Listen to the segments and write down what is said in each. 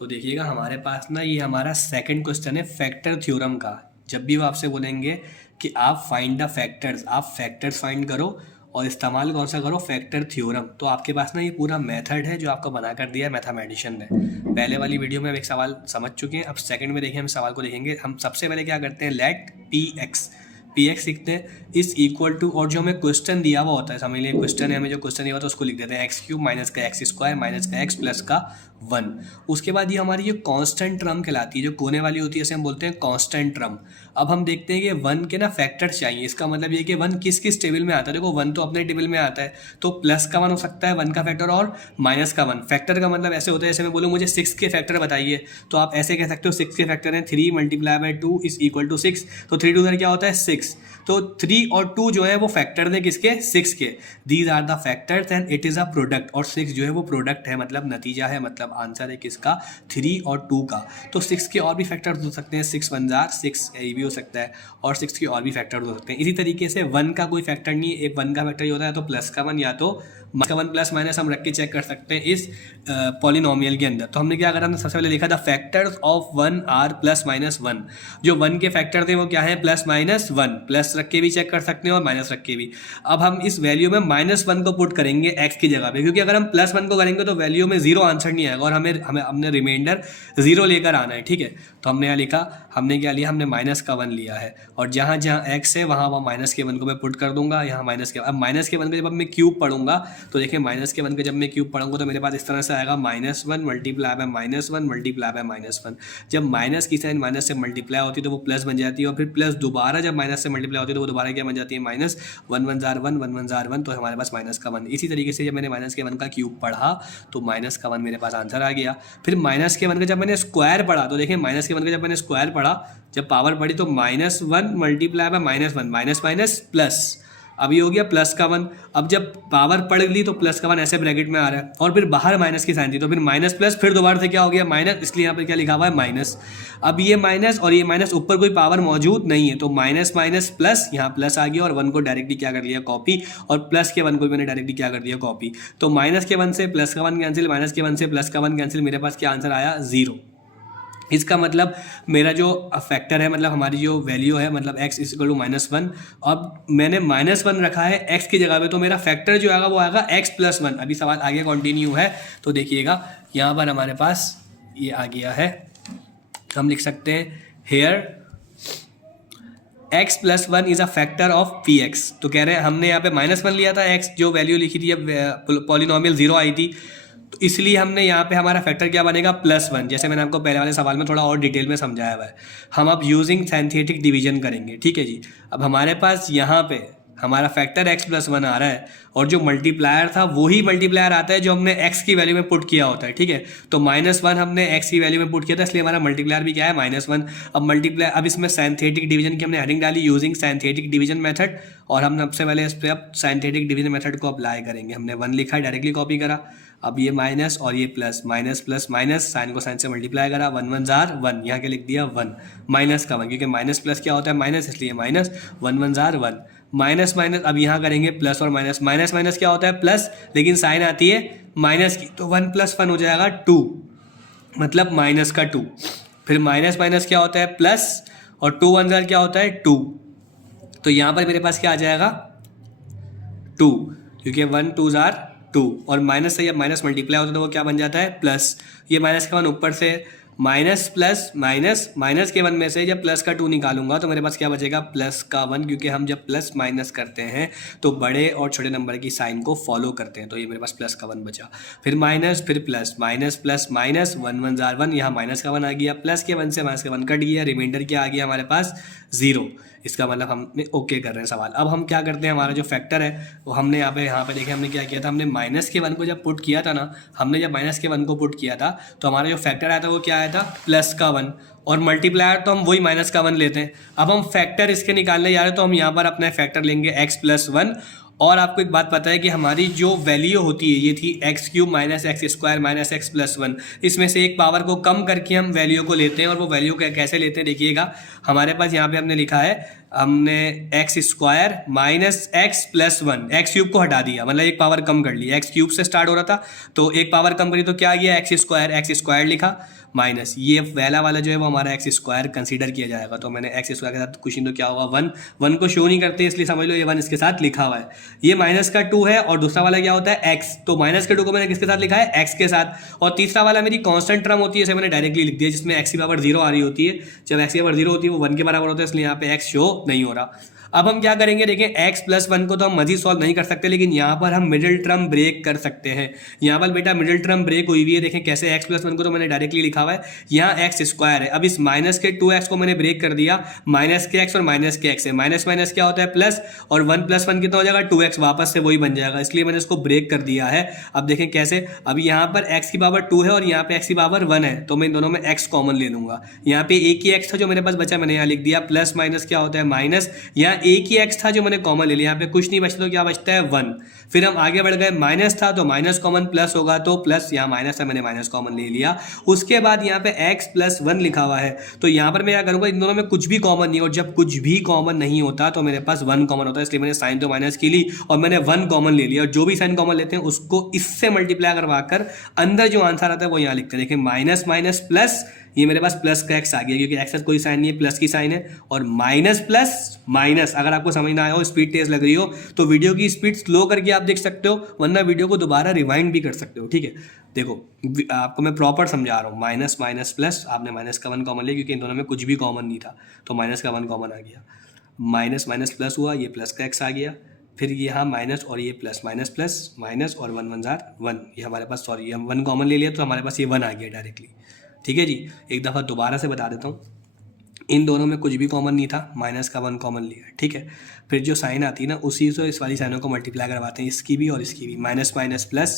तो देखिएगा हमारे पास ना ये हमारा सेकंड क्वेश्चन है फैक्टर थ्योरम का। जब भी वो आपसे बोलेंगे कि आप फाइंड द फैक्टर्स, आप फैक्टर्स फाइंड करो और इस्तेमाल कौन सा करो, फैक्टर थ्योरम। तो आपके पास ना ये पूरा मेथड है जो आपको बना कर दिया है मैथमेटिशियन ने। पहले वाली वीडियो में हम एक सवाल समझ चुके हैं, अब सेकंड में देखिए हम सवाल को देखेंगे। हम सबसे पहले क्या करते हैं, लेट पी एक्स लिखते हैं इज इक्वल टू, और जो हमें क्वेश्चन दिया हुआ होता है, समझ लीजिए क्वेश्चन है, हमें जो क्वेश्चन दिया होता है उसको लिख देते हैं एक्स क्यूब माइनस का एक्स स्क्वायर माइनस का एक्स प्लस का 1। उसके बाद ये हमारी ये कांस्टेंट टर्म कहलाती है, जो कोने वाली होती है इसे हम बोलते हैं कांस्टेंट टर्म। अब हम देखते हैं कि 1 के ना फैक्टर्स चाहिए। इसका मतलब ये कि 1 किस किस टेबल में आता है। देखो 1 तो अपने टेबल में आता है, तो प्लस का 1 हो सकता है 1 का फैक्टर, और माइनस का 1। फैक्टर का मतलब ऐसे होता है, जैसे मैं बोलूँ मुझे 6 के फैक्टर बताइए, तो आप ऐसे कह सकते हो 6 के फैक्टर हैं 3 multiply by 2 is equal to 6। तो 3 टू क्या होता है 6। तो 3 और 2 जो है वो फैक्टर थे किसके, 6 के। These are the factors and it is a product, और 6 जो है वो प्रोडक्ट है, मतलब नतीजा है, मतलब आंसर है किसका, 3 और 2 का। तो 6 के और भी फैक्टर्स हो सकते हैं, 6 1 जार 6, ये भी हो सकता है, और 6 के और भी फैक्टर्स हो सकते हैं। इसी तरीके से 1 का कोई फैक्टर नहीं है, एक 1 का फैक्टर ही होता है, तो प्लस का 1 या तो का 1 प्लस माइनस हम रख के चेक कर सकते हैं इस पॉलिनोमियल के अंदर। तो हमने क्या करा, सबसे पहले लिखा था factors of 1 are plus minus 1। जो 1 के फैक्टर थे वो क्या है, प्लस माइनस 1, प्लस रख के भी चेक कर सकते हैं और माइनस रख के भी। अब हम इस वैल्यू में -1 को पुट करेंगे x की जगह पे, क्योंकि अगर हम +1 को करेंगे तो वैल्यू में 0 आंसर नहीं आएगा और हमें हमने रिमाइंडर 0 लेकर आना है, ठीक है। तो हमने यहाँ लिखा, हमने क्या लिया, हमने माइनस का 1 लिया है, और जहाँ जहाँ x है वहाँ वहाँ माइनस के 1 को मैं पुट कर दूंगा। यहाँ माइनस के, अब माइनस के 1 को जब मैं क्यूब पढ़ूंगा तो देखिए माइनस के 1 को जब मैं क्यूब पढ़ूंगा तो मेरे पास इस तरह से आएगा -1 मल्टीप्लाई बाय -1 मल्टीप्लाई बाय -1। जब माइनस की साइन माइनस से मल्टीप्लाई होती है तो वो प्लस बन जाती है, और फिर प्लस दोबारा जब माइनस से मल्टीप्लाई होती है तो वो दोबारा क्या बन जाती है, माइनस। 1 1 जार 1 1 1 जार 1, तो हमारे पास माइनस का 1। इसी तरीके से जब मैंने माइनस के 1 का क्यूब पढ़ा तो माइनस का 1 मेरे पास आंसर आ गया। फिर माइनस के 1 का जब मैंने स्क्वायर पढ़ा तो देखिए माइनस के 1 का जब मैंने स्क्वायर पढ़ा, जब पावर पढ़ी तो -1 multiply by -1, minus minus plus, अभी हो गया प्लस का 1। अब जब पावर पढ़ ली तो प्लस का 1 ऐसे ब्रैकेट में आ रहा है, और फिर बाहर माइनस की साइन थी तो फिर माइनस प्लस, फिर दोबारा से क्या हो गया, माइनस, इसलिए यहाँ पर क्या लिखा हुआ है, माइनस। अब ये माइनस और ये माइनस, ऊपर कोई पावर मौजूद नहीं है, तो माइनस माइनस प्लस, यहाँ प्लस आ गया, और 1 को डायरेक्टली क्या कर लिया, कॉपी, और प्लस के 1 को मैंने डायरेक्टली क्या कर दिया, कॉपी। तो माइनस के 1 से प्लस का 1 कैंसिल, माइनस के 1 से प्लस का 1 कैंसिल, मेरे पास क्या आंसर आया, 0। इसका मतलब मेरा जो फैक्टर है, मतलब हमारी जो वैल्यू है, मतलब x इक्वल टू -1। अब मैंने -1 रखा है x की जगह पे, तो मेरा फैक्टर जो आएगा वो आएगा x प्लस 1। अभी सवाल आगे कंटिन्यू है, तो देखिएगा यहाँ पर हमारे पास ये आ गया है, हम लिख सकते हैं here x plus 1 is a factor of px। तो कह रहे हैं हमने यहाँ पे -1 लिया था, x जो वैल्यू लिखी थी, पॉलिनोमियल 0 आई थी, तो इसलिए हमने यहाँ पे हमारा फैक्टर क्या बनेगा, +1। जैसे मैंने आपको पहले वाले सवाल में थोड़ा और डिटेल में समझाया हुआ है। हम अब यूजिंग सिंथेटिक डिवीजन करेंगे, ठीक है जी। अब हमारे पास यहाँ पे हमारा फैक्टर x प्लस 1 आ रहा है, और जो मल्टीप्लायर था वही मल्टीप्लायर आता है जो हमने x की वैल्यू में पुट किया होता है, ठीक है। तो -1 हमने x की वैल्यू में पुट किया था, इसलिए हमारा मल्टीप्लायर भी क्या है, -1। अब मल्टीप्लायर, अब इसमें सिंथेटिक डिवीजन की हमने हेडिंग डाली, यूजिंग सिंथेटिक डिवीजन मेथड, और हम सबसे पहले इस पर अब सिंथेटिक डिवीजन मेथड को अप्लाई करेंगे। हमने 1 लिखा, डायरेक्टली कॉपी करा, अब ये माइनस और ये plus, minus plus minus, sign को साइन से मल्टीप्लाई करा, 1 1 जार 1, यहाँ के लिख दिया 1, माइनस का 1, क्योंकि माइनस प्लस क्या होता है, माइनस, इसलिए माइनस, 1 1 जार 1, माइनस माइनस। अब यहाँ करेंगे प्लस और माइनस, माइनस माइनस क्या होता है, प्लस, लेकिन साइन आती है माइनस की, तो 1 + 1 हो जाएगा 2, मतलब माइनस का 2। फिर माइनस माइनस क्या होता है, प्लस, और 2 1 जार क्या होता है, 2। तो यहाँ पर मेरे पास क्या आ जाएगा, 2, क्योंकि 1 2 जार 2, और माइनस से जब माइनस मल्टीप्लाई होता है तो वो क्या बन जाता है, प्लस। ये माइनस का 1 ऊपर से, माइनस प्लस माइनस, माइनस के 1 में से जब प्लस का 2 निकालूंगा तो मेरे पास क्या बचेगा, प्लस का 1, क्योंकि हम जब प्लस माइनस करते हैं तो बड़े और छोटे नंबर की साइन को फॉलो करते हैं, तो ये मेरे पास प्लस का 1 बचा। फिर माइनस, फिर प्लस, माइनस प्लस माइनस, 1 1 जार 1, यहाँ माइनस का 1 आ गया, प्लस के 1 से माइनस का 1 कट गया, रिमाइंडर क्या आ गया हमारे पास, 0। इसका मतलब हमने ओके कर रहे हैं सवाल। अब हम क्या करते हैं, हमारा जो फैक्टर है वो हमने यहाँ पे देखें हमने क्या किया था, हमने माइनस के 1 को जब पुट किया था ना, हमने जब माइनस के 1 को पुट किया था तो हमारा जो फैक्टर आया था वो क्या आया था, प्लस का 1, और मल्टीप्लायर तो हम वही माइनस का 1 लेते हैं। अब हम फैक्टर इसके निकालने जा रहे हैं, तो हम यहाँ पर अपना फैक्टर लेंगे x प्लस 1। और आपको एक बात पता है कि हमारी जो वैल्यू होती है ये थी x cube minus x square minus x plus 1। इसमें से एक पावर को कम करके हम वैल्यू को लेते हैं, और वो वैल्यू कैसे लेते हैं देखिएगा। हमारे पास यहाँ पे हमने लिखा है हमने x square minus x plus one, x cube को हटा दिया, मतलब एक पावर कम कर ली, एक्स क्यूब से स्टार्ट हो रहा था तो एक पावर कम करी तो क्या आ गया एक्स स्क्वायर लिखा, माइनस ये पहला वाला जो है वो हमारा एक्स स्क्वायर कंसीडर किया जाएगा। तो मैंने एक्स स्क्वायर के साथ कुछ तो क्या होगा वन, वन को शो नहीं करते इसलिए समझ लो ये वन इसके साथ लिखा हुआ है। ये माइनस का टू है और दूसरा वाला क्या होता है एक्स, तो माइनस के टू को मैंने किसके साथ लिखा है एक्स के साथ, और तीसरा वाला मेरी कांस्टेंट टर्म होती है, इसे मैंने डायरेक्टली लिख दिया जिसमें एक्स की पावर जीरो आ रही होती है। जब एक्स की पावर जीरो होती है वो वन के बराबर होता है, इसलिए यहाँ पे एक्स शो नहीं हो रहा। अब हम क्या करेंगे, देखें एक्स प्लस वन को तो हम मजीद सॉल्व नहीं कर सकते, लेकिन यहाँ पर हम मिडिल टर्म ब्रेक कर सकते हैं। यहाँ पर बेटा मिडिल टर्म ब्रेक हुई हुई है, देखें कैसे, एक्स प्लस वन को तो मैंने डायरेक्टली लिखा हुआ है, यहाँ एक्स स्क्वायर है। अब इस माइनस के टू एक्स को मैंने ब्रेक कर दिया, माइनस के एक्स और माइनस के एक्स है, माइनस माइनस क्या होता है प्लस, और वन प्लस वन कितना हो जाएगा टू एक्स, वापस से वही बन जाएगा, इसलिए मैंने इसको ब्रेक कर दिया है। अब देखें कैसे, अब यहाँ पर एक्स की पावर टू है और यहाँ पे एक्स की पावर वन है, तो मैं इन दोनों में एक्स कॉमन ले लूंगा। यहाँ पे एक ही एक्स था जो मेरे पास बचा, मैंने यहाँ लिख दिया, प्लस माइनस क्या होता है माइनस, यहाँ एक ही एक्स था जो मैंने कॉमन ले लिया, यहाँ पे कुछ नहीं बचता तो क्या बचता है वन। फिर हम आगे बढ़ गए, माइनस था तो माइनस कॉमन, प्लस होगा तो प्लस, यहाँ माइनस है मैंने माइनस कॉमन ले लिया। उसके बाद यहाँ पे एक्स प्लस वन लिखा हुआ है, तो यहाँ पर मैं क्या करूँगा, इन दोनों में कुछ भी कॉमन नहीं, और जब कुछ भी कॉमन नहीं होता तो मेरे पास वन कॉमन होता है, इसलिए मैंने साइन तो माइनस की ली और मैंने वन कॉमन ले लिया, और जो भी साइन कॉमन लेते हैं उसको इससे मल्टीप्लाई करवा कर अंदर जो आंसर आता है वो यहाँ लिखते हैं। देखिए माइनस माइनस प्लस, ये मेरे पास प्लस का एक्स आ गया क्योंकि एक्स का कोई साइन नहीं है, प्लस की साइन है, और माइनस प्लस माइनस। अगर आपको समझ ना आया हो, स्पीड तेज लग रही हो तो वीडियो की स्पीड स्लो करके आप देख सकते हो, वरना वीडियो को दोबारा रिवाइंड भी कर सकते हो, ठीक है। देखो आपको मैं प्रॉपर समझा रहा हूँ, माइनस माइनस प्लस, आपने माइनस का वन कॉमन लिया क्योंकि इन दोनों में कुछ भी कॉमन नहीं था, तो माइनस का वन कॉमन आ गया, माइनस माइनस प्लस हुआ, ये प्लस का एक्स आ गया, फिर यहाँ माइनस और ये प्लस, माइनस प्लस माइनस और वन वन जार वन, ये हमारे पास, सॉरी हम वन कॉमन ले लिया तो हमारे पास ये वन आ गया डायरेक्टली, ठीक है जी। एक दफ़ा दोबारा से बता देता हूँ, इन दोनों में कुछ भी कॉमन नहीं था, माइनस का वन कॉमन लिया, ठीक है। फिर जो साइन आती है ना, उसी से इस वाली साइनों को मल्टीप्लाई करवाते हैं, इसकी भी और इसकी भी, माइनस माइनस प्लस,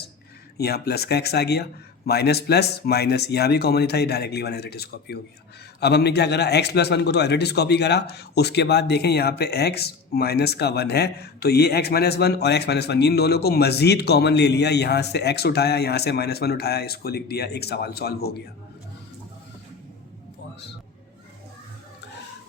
यहाँ प्लस का एक्स आ गया, माइनस प्लस माइनस, यहाँ भी कॉमन ही था, ये डायरेक्टली वन एज कॉपी हो गया। अब हमने क्या करा, एक्स प्लस वन को तो एज कॉपी करा, उसके बाद देखें यहाँ पे एक्स माइनस का वन है, तो ये एक्स माइनस वन और एक्स माइनस वन इन दोनों को मजीद कॉमन ले लिया, यहाँ से एक्स उठाया, यहाँ से माइनस वन उठाया, इसको लिख दिया, एक सवाल सॉल्व हो गया।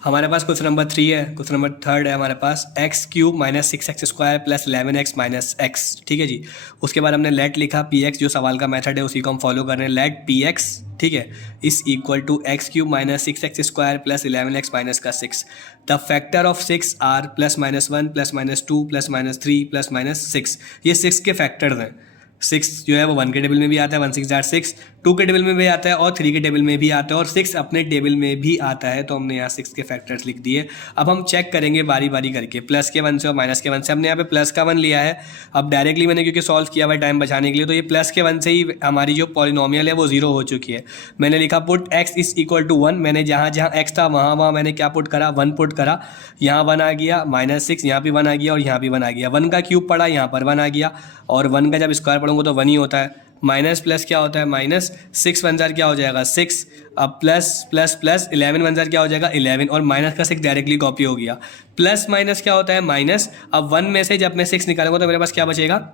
हमारे पास क्वेश्चन नंबर 3 है, क्वेश्चन नंबर 3 है हमारे पास, x cube minus six x square plus 11x minus x, ठीक है जी। उसके बाद हमने लेट लिखा, पी एक्स जो सवाल का मेथड है उसी को हम फॉलो कर रहे हैं, लेट पी एक्स, ठीक है, इस equal to x cube minus six x square plus 11x minus का 6, the factor of 6 are plus minus 1 plus minus 2 plus minus 3 plus minus 6, ये 6 के फैक्टर्स हैं। 6 जो है वो 1 के टेबल में भी आता है, 1 6 जार 6, 2 के टेबल में भी आता है और 3 के टेबल में भी आता है, और 6 अपने टेबल में भी आता है, तो हमने यहाँ 6 के फैक्टर्स लिख दिए। अब हम चेक करेंगे बारी बारी करके, प्लस के 1 से और माइनस के 1 से। हमने यहाँ पे प्लस का 1 लिया है, अब डायरेक्टली मैंने क्योंकि सॉल्व किया हुआ टाइम बचाने के लिए, तो ये प्लस के 1 से ही हमारी जो पॉलिनोमियल है वो 0 हो चुकी है। मैंने लिखा put x is equal to 1, मैंने जहाँ जहाँ एक्स था वहाँ वहाँ मैंने क्या पुट करा, 1 पुट करा, यहाँ 1 आ गया, माइनस 6 यहाँ भी 1 आ गया और यहाँ भी 1 आ गया, 1 का क्यूब पड़ा यहाँ पर 1 आ गया, और 1 का जब स्क्वायर पढ़ूंगा तो 1 ही होता है। माइनस प्लस क्या होता है माइनस, 6 वन जार क्या हो जाएगा 6, अब plus plus plus 11 one jar क्या हो जाएगा 11, और माइनस का 6 डायरेक्टली कॉपी हो गया। प्लस माइनस क्या होता है माइनस, अब 1 में से जब मैं 6 निकालूंगा तो मेरे पास क्या बचेगा,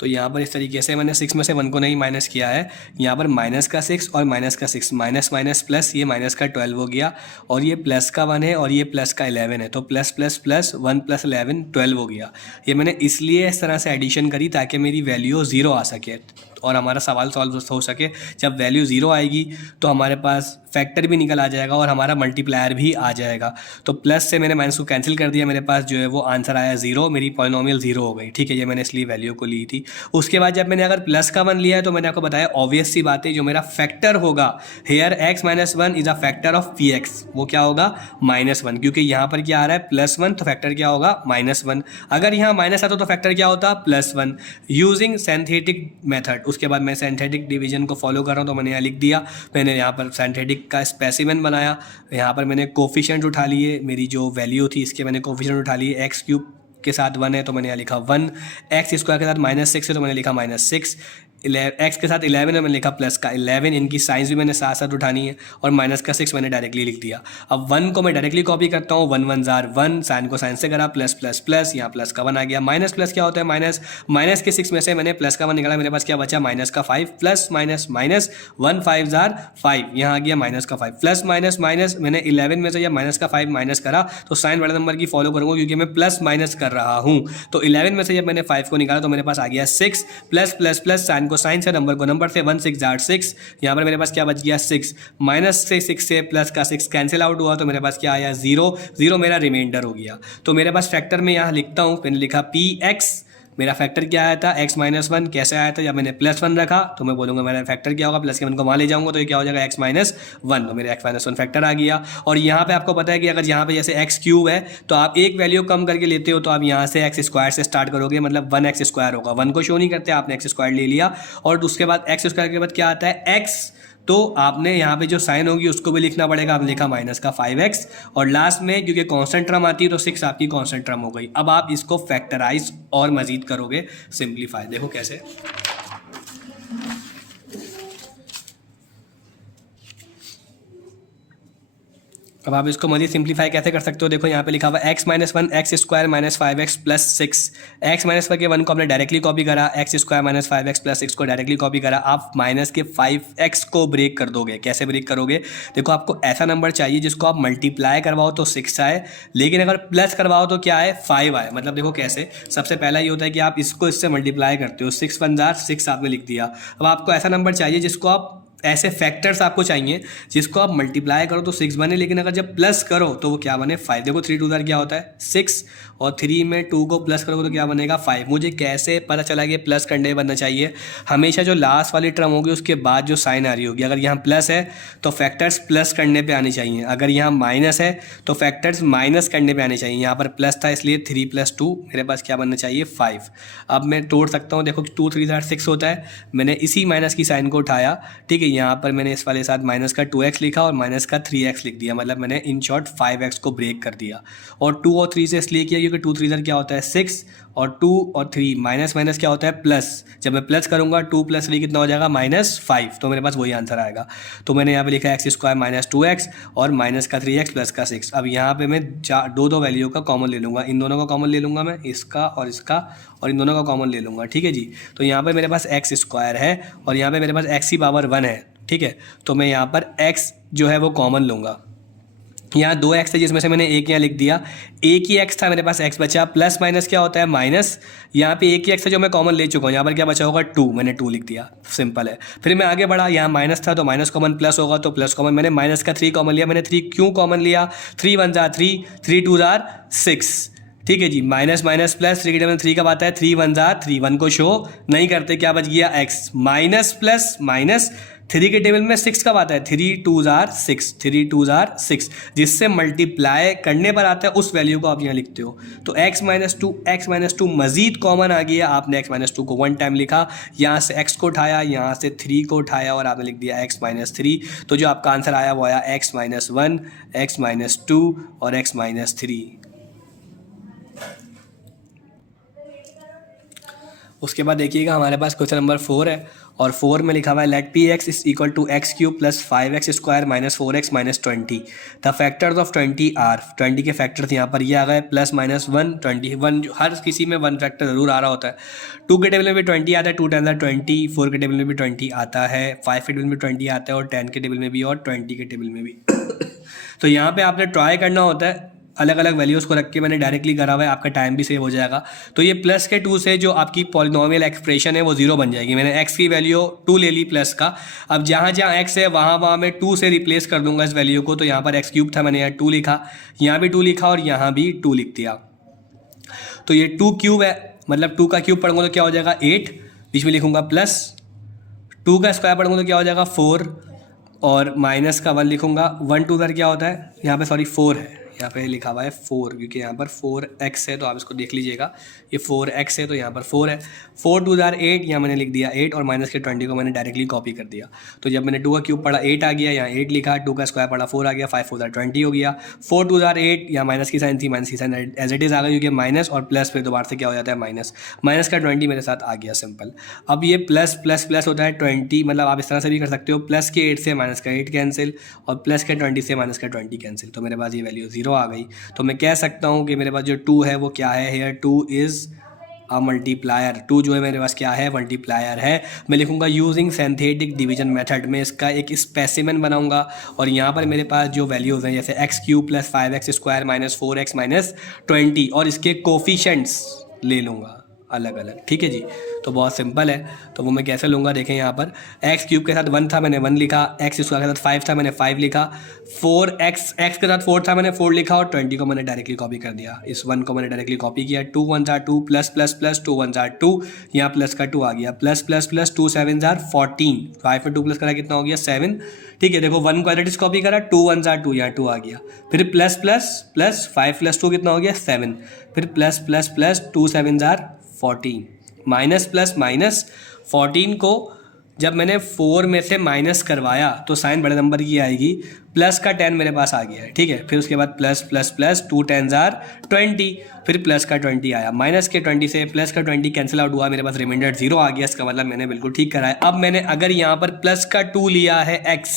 तो यहाँ पर इस तरीके से मैंने 6 में से 1 को नहीं माइनस किया है, यहाँ पर माइनस का 6 और माइनस का 6, माइनस माइनस प्लस, ये माइनस का 12 हो गया, और ये प्लस का 1 है और ये प्लस का 11 है, तो प्लस प्लस प्लस 1 प्लस 11 12 हो गया। ये मैंने इसलिए इस तरह से एडिशन करी ताकि मेरी वैल्यू 0 आ सके और हमारा सवाल सॉल्व हो सके। जब वैल्यू 0 आएगी तो हमारे पास फैक्टर भी निकल आ जाएगा और हमारा मल्टीप्लायर भी आ जाएगा। तो प्लस से मैंने माइनस को कैंसिल कर दिया, मेरे पास जो है वो आंसर आया 0, मेरी पॉलिनोमियल 0 हो गई, ठीक है। ये मैंने इसलिए वैल्यू को ली थी। उसके बाद जब मैंने अगर प्लस का 1 लिया है तो मैंने आपको बताया ऑब्वियस सी बात है, जो मेरा फैक्टर होगा here x minus 1 is a factor of p x, वो क्या होगा -1, क्योंकि यहाँ पर क्या आ रहा है +1, तो फैक्टर क्या होगा -1। अगर यहाँ माइनस आता तो फैक्टर क्या होता +1, यूजिंग सिंथेटिक मेथड। उसके बाद मैं सिंथेटिक डिवीजन को फॉलो कर रहा हूँ, तो मैंने यहाँ लिख दिया, मैंने यहाँ पर सिंथेटिक का स्पेसिमेन बनाया, यहाँ पर मैंने कोफिशिएंट उठा लिए, मेरी जो वैल्यू थी इसके मैंने कोफिशिएंट उठा लिए, एक्स क्यूब के साथ 1 है तो मैंने यहाँ लिखा 1, एक्स स्क्वायर के साथ -6 है तो मैंने लिखा -6, एक्स के साथ 11 है मैंने लिखा प्लस का 11, इनकी साइंस भी मैंने साथ साथ उठानी है, और माइनस का 6 मैंने डायरेक्टली लिख दिया। अब 1 को मैं डायरेक्टली कॉपी करता हूँ, 1 1 जार 1, साइन को साइन से करा, प्लस प्लस प्लस, यहाँ प्लस का 1 आ गया, माइनस प्लस क्या होता है माइनस, माइनस के 6 में से मैंने प्लस का 1 निकाला, मेरे पास क्या बचा माइनस का 5, प्लस माइनस माइनस 1 5 जार 5, यहाँ आ गया माइनस का 5, प्लस माइनस माइनस, मैंने 11 में से या माइनस का 5 माइनस करा तो साइन बड़े नंबर की फॉलो करूँगा क्योंकि मैं प्लस माइनस कर रहा हूँ। तो 11 में से जब मैंने 5 को निकाला तो मेरे पास आ गया 6, प्लस प्लस प्लस, साइन को साइन से, नंबर को नंबर से, 1 6 जार 6, यहाँ पर मेरे पास क्या बच गया 6, माइनस से 6 से प्लस का 6 कैंसिल आउट हुआ तो मेरे पास क्या आया 0, 0 मेरा रिमाइंडर हो गया। तो मेरे पास फैक्टर में यहाँ लिखता हूँ, मैंने लिखा Px, मेरा फैक्टर क्या आया था x माइनस 1, कैसे आया था, जब मैंने +1 रखा तो मैं बोलूँगा मेरा फैक्टर क्या होगा, प्लस के 1 को वहाँ ले जाऊँगा तो ये क्या हो जाएगा x माइनस 1, तो मेरे x माइनस 1 फैक्टर आ गया। और यहाँ पे आपको पता है कि अगर यहाँ पे जैसे x क्यूब है तो आप एक वैल्यू कम करके लेते हो तो आप यहाँ से x स्क्वायर से स्टार्ट करोगे, मतलब 1x स्क्वायर होगा, 1 को शो नहीं करते, आपने x स्क्वायर ले लिया, और उसके बाद x स्क्वायर के बाद क्या आता है x, तो आपने यहाँ पे जो साइन होगी उसको भी लिखना पड़ेगा, आपने लिखा माइनस का 5x, और लास्ट में क्योंकि कांस्टेंट टर्म आती है तो 6 आपकी कांस्टेंट टर्म हो गई। अब आप इसको फैक्टराइज और मजीद करोगे, सिंप्लीफाई, देखो कैसे। अब आप इसको मजीद सिंप्लीफाई कैसे कर सकते हो, देखो यहाँ पे लिखा हुआ x minus 1 x square minus 5x plus 6, x minus 1 के 1 को आपने डायरेक्टली कॉपी करा, x square minus 5x plus 6 को डायरेक्टली कॉपी करा, आप माइनस के 5x को ब्रेक कर दोगे। कैसे ब्रेक करोगे, देखो आपको ऐसा नंबर चाहिए जिसको आप मल्टीप्लाई करवाओ तो 6 आए, लेकिन अगर प्लस करवाओ तो क्या आए 5 आए। मतलब देखो कैसे, सबसे पहला ये होता है कि आप इसको इससे मल्टीप्लाई करते हो, 6 1 जार 6 आपने लिख दिया। अब आपको ऐसा नंबर चाहिए जिसको आप, ऐसे फैक्टर्स आपको चाहिए जिसको आप मल्टीप्लाई करो तो 6 बने, लेकिन अगर जब प्लस करो तो वो क्या बने 5। देखो 3 2 जार क्या होता है 6, और 3 में 2 को प्लस करोगे तो क्या बनेगा 5। मुझे कैसे पता चला कि प्लस करने बनना चाहिए, हमेशा जो लास्ट वाली टर्म होगी उसके बाद जो साइन आ रही होगी, अगर यहाँ प्लस है तो फैक्टर्स प्लस करने पे आने चाहिए, अगर यहाँ माइनस है तो फैक्टर्स माइनस करने पे आने चाहिए। यहाँ पर प्लस था इसलिए 3 + 2 मेरे पास क्या बनना चाहिए 5। अब मैं तोड़ सकता हूँ, देखो 2 3 जार 6 होता है, मैंने इसी माइनस की साइन को उठाया, ठीक है, यहाँ पर मैंने इस वाले साथ माइनस का 2x लिखा और माइनस का 3x लिख दिया, मतलब मैंने इन शॉर्ट 5x को ब्रेक कर दिया। और 2 और 3 से इसलिए किया क्योंकि 2 3 क्या होता है 6, और 2 और 3 माइनस माइनस क्या होता है प्लस, जब मैं प्लस करूंगा 2 + 3 कितना हो जाएगा -5, तो मेरे पास वही आंसर आएगा। तो मैंने यहाँ पे लिखा x स्क्वायर माइनस 2x और माइनस का 3x प्लस का 6। अब यहाँ पे मैं दो वैल्यू का कॉमन ले लूँगा, इन दोनों का कॉमन ले लूँगा मैं, इसका और इसका, और इन दोनों का कॉमन ले लूँगा, ठीक है जी। तो यहाँ पर मेरे पास x स्क्वायर है और यहाँ पर मेरे पास x की पावर 1 है, ठीक है, तो मैं यहाँ पर x जो है वो कॉमन लूँगा। यहाँ 2x है जिसमें से मैंने एक यहाँ लिख दिया, एक ही x था मेरे पास, x बचा, प्लस माइनस क्या होता है माइनस, यहाँ पे एक ही x है जो मैं कॉमन ले चुका हूँ, यहाँ पर क्या बचा होगा 2, मैंने 2 लिख दिया, सिंपल है। फिर मैं आगे बढ़ा, यहाँ माइनस था तो माइनस कॉमन, प्लस होगा तो प्लस कॉमन, मैंने माइनस का 3 कॉमन लिया, मैंने 3 क्यों कॉमन लिया, 3 1 जार 3, 3 2 जार 6, ठीक है जी, माइनस माइनस प्लस, 3 के टेबल में 3 कब आता है 3 1 जार 3, 1 को शो नहीं करते, क्या बच गया x, माइनस प्लस माइनस, 3 के टेबल में 6 कब आता है 3 2 जार 6, 3 2 जार 6, जिससे मल्टीप्लाई करने पर आता है उस वैल्यू को आप यहाँ लिखते हो। तो x माइनस 2 मजीद कॉमन आ गया, आपने x माइनस 2 को 1 टाइम लिखा, यहाँ से x को उठाया, यहाँ से 3 को उठाया और आपने लिख दिया x माइनस 3। तो जो आपका आंसर आया वो आया x माइनस 1, x माइनस 2 और x माइनस 3। उसके बाद देखिएगा हमारे पास क्वेश्चन नंबर 4 है, और 4 में लिखा हुआ है let Px is equal to x cube plus 5x square minus 4x minus 20, the factors of 20 are, 20 के फैक्टर्स यहाँ पर ये आ गए, प्लस माइनस 1 21, हर किसी में 1 फैक्टर जरूर आ रहा होता है। 2 के टेबल में भी 20 आता है, 2 10 20, 4 के टेबल में भी 20 आता है, 5 के टेबल में 20 आता है, और 10 के टेबल में भी और 20 के टेबल में भी। तो यहाँ पे आपने ट्राई करना होता है, अलग अलग वैल्यूज़ को रख के मैंने डायरेक्टली करा हुआ है, आपका टाइम भी सेव हो जाएगा। तो ये प्लस के 2 से जो आपकी पॉलिनोमियल एक्सप्रेशन है वो 0 बन जाएगी। मैंने x की वैल्यू 2 ले ली प्लस का, अब जहाँ जहाँ x है वहाँ मैं 2 से रिप्लेस कर दूंगा इस वैल्यू को। तो यहाँ पर x क्यूब था, मैंने यहाँ 2 लिखा, यहाँ भी 2 लिखा और यहाँ भी 2 लिख दिया। तो ये 2 क्यूब है, मतलब 2 का क्यूब पढ़ूंगा तो क्या हो जाएगा 8, बीच में लिखूंगा प्लस, 2 का स्क्वायर पढ़ूंगा तो क्या हो जाएगा 4, और माइनस का 1 लिखूंगा, 1 2 क्या होता है यहाँ पे, सॉरी 4 है, यहाँ पे लिखा हुआ है 4, क्योंकि यहाँ पर 4x है तो आप इसको देख लीजिएगा, ये 4x है तो यहाँ पर 4 है। 4 2 ज़ार 8, यहाँ मैंने लिख दिया 8 और माइनस के 20 को मैंने डायरेक्टली कॉपी कर दिया। तो जब मैंने 2 का क्यूब पढ़ा 8 आ गया, यहाँ 8 लिखा, 2 का स्क्वायर पढ़ा 4 आ गया, 5 4 20 हो गया। 4 2 ज़ार 8, यहाँ माइनस की साइन थी, माइनस की साइन एज इट इज़ आ गई, क्योंकि माइनस और प्लस फिर दोबारा से क्या हो जाता है माइनस, माइनस का 20 मेरे साथ आ गया सिंपल। अब ये प्लस प्लस प्लस होता है 20, मतलब आप इस तरह से भी कर सकते हो, प्लस के 8 से माइनस का 8 कैंसिल और प्लस के 20 से माइनस का 20 कैंसिल, तो मेरे पास ये वैल्यू 0 आ गई। तो मैं कह सकता हूँ कि मेरे पास जो 2 है वो क्या है, हेयर 2 इज़ अ मल्टीप्लायर। 2 जो है मेरे पास क्या है, मल्टीप्लायर है। मैं लिखूंगा यूजिंग सिंथेटिक डिवीजन मेथड में इसका एक स्पेसिमेन बनाऊंगा और यहाँ पर मेरे पास जो वैल्यूज़ हैं जैसे x cube plus 5x square minus 4x minus 20 और इसके कोफिशेंट्स ले लूँगा अलग अलग, ठीक है जी। तो बहुत सिंपल है, तो वो मैं कैसे लूँगा देखें, यहाँ पर एक्स क्यूब के साथ 1 था मैंने 1 लिखा, एक्स स्क्वायर के साथ 5 था मैंने 5 लिखा, 4x एक्स के साथ 4 था मैंने 4 लिखा और 20 को मैंने डायरेक्टली कॉपी कर दिया, इस 1 को मैंने डायरेक्टली कॉपी किया। 2 1 ज़ार 2 प्लस प्लस प्लस 2 1 ज़ार 2, यहाँ प्लस का 2 आ गया, प्लस प्लस प्लस 2 7 ज़ार 14, 5 में 2 प्लस करा कितना हो गया 7, ठीक है। देखो 1 को एडिटिव कॉपी करा, 2 1 ज़ार 2, यहाँ 2 आ गया, फिर प्लस प्लस प्लस 5 प्लस 2 कितना हो गया 7, फिर प्लस प्लस प्लस 2 7 ज़ार 14, माइनस प्लस माइनस 14 को जब मैंने 4 में से माइनस करवाया तो साइन बड़े नंबर की आएगी, प्लस का 10 मेरे पास आ गया है, ठीक है। फिर उसके बाद प्लस प्लस प्लस 2 10 ज़ार 20, फिर प्लस का 20 आया, माइनस के 20 से प्लस का 20 कैंसिल आउट हुआ, मेरे पास रिमाइंडर 0 आ गया। इसका मतलब मैंने बिल्कुल ठीक करा है। अब मैंने अगर यहाँ पर प्लस का 2 लिया है x,